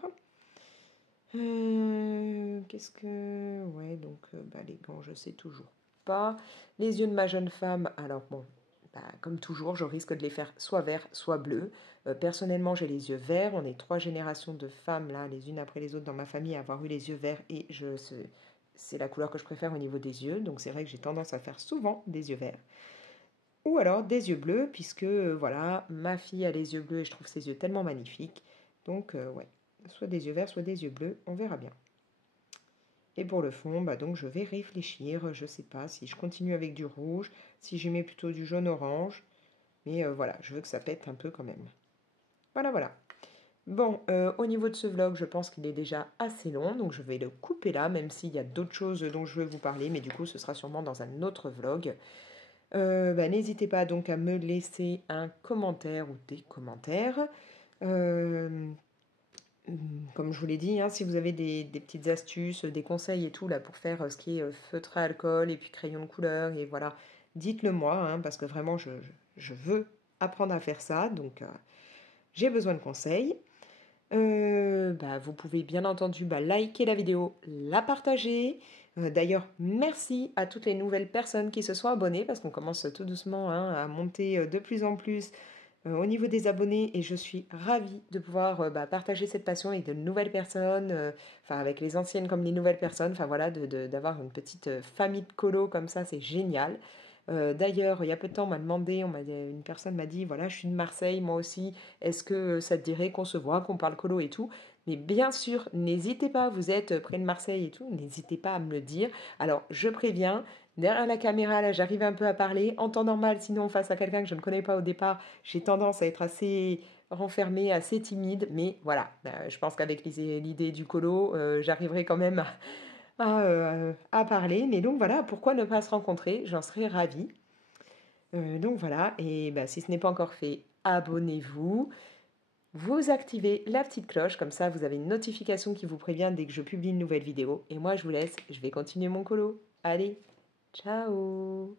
Qu'est-ce que... Ouais, donc bah, les gants, je sais toujours pas. Les yeux de ma jeune femme, alors bon, bah, comme toujours, je risque de les faire soit verts, soit bleus. Personnellement, j'ai les yeux verts. On est 3 générations de femmes, là, les unes après les autres dans ma famille, à avoir eu les yeux verts. Et c'est la couleur que je préfère au niveau des yeux. Donc c'est vrai que j'ai tendance à faire souvent des yeux verts. Ou alors des yeux bleus, puisque voilà, ma fille a les yeux bleus et je trouve ses yeux tellement magnifiques. Donc ouais, soit des yeux verts, soit des yeux bleus, on verra bien. Et pour le fond, bah donc je vais réfléchir, je sais pas si je continue avec du rouge, si je mets plutôt du jaune-orange. Mais voilà, je veux que ça pète un peu quand même. Voilà, voilà. Bon, au niveau de ce vlog, je pense qu'il est déjà assez long, donc je vais le couper là, même s'il y a d'autres choses dont je veux vous parler, mais du coup, ce sera sûrement dans un autre vlog. Bah, n'hésitez pas donc à me laisser un commentaire ou des commentaires. Comme je vous l'ai dit, hein, si vous avez des petites astuces, des conseils et tout là pour faire ce qui est feutre à alcool et puis crayon de couleur, et voilà, dites-le moi, hein, parce que vraiment je veux apprendre à faire ça, donc j'ai besoin de conseils. Bah, vous pouvez bien entendu bah, liker la vidéo, la partager. D'ailleurs, merci à toutes les nouvelles personnes qui se sont abonnées parce qu'on commence tout doucement hein, à monter de plus en plus au niveau des abonnés et je suis ravie de pouvoir bah, partager cette passion avec de nouvelles personnes, enfin avec les anciennes comme les nouvelles personnes, enfin voilà, d'avoir une petite famille de colo comme ça, c'est génial. D'ailleurs, il y a peu de temps, une personne m'a dit, voilà, je suis de Marseille, moi aussi, est-ce que ça te dirait qu'on se voit, qu'on parle colo et tout? Mais bien sûr, n'hésitez pas, vous êtes près de Marseille et tout, n'hésitez pas à me le dire. Alors, je préviens, derrière la caméra, là, j'arrive un peu à parler. En temps normal, sinon, face à quelqu'un que je ne connais pas au départ, j'ai tendance à être assez renfermée, assez timide. Mais voilà, je pense qu'avec l'idée du colo, j'arriverai quand même à parler. Mais donc voilà, pourquoi ne pas se rencontrer? J'en serais ravie. Donc voilà, et bah, si ce n'est pas encore fait, abonnez-vous. Vous activez la petite cloche, comme ça vous avez une notification qui vous prévient dès que je publie une nouvelle vidéo. Et moi je vous laisse, je vais continuer mon colo. Allez, ciao!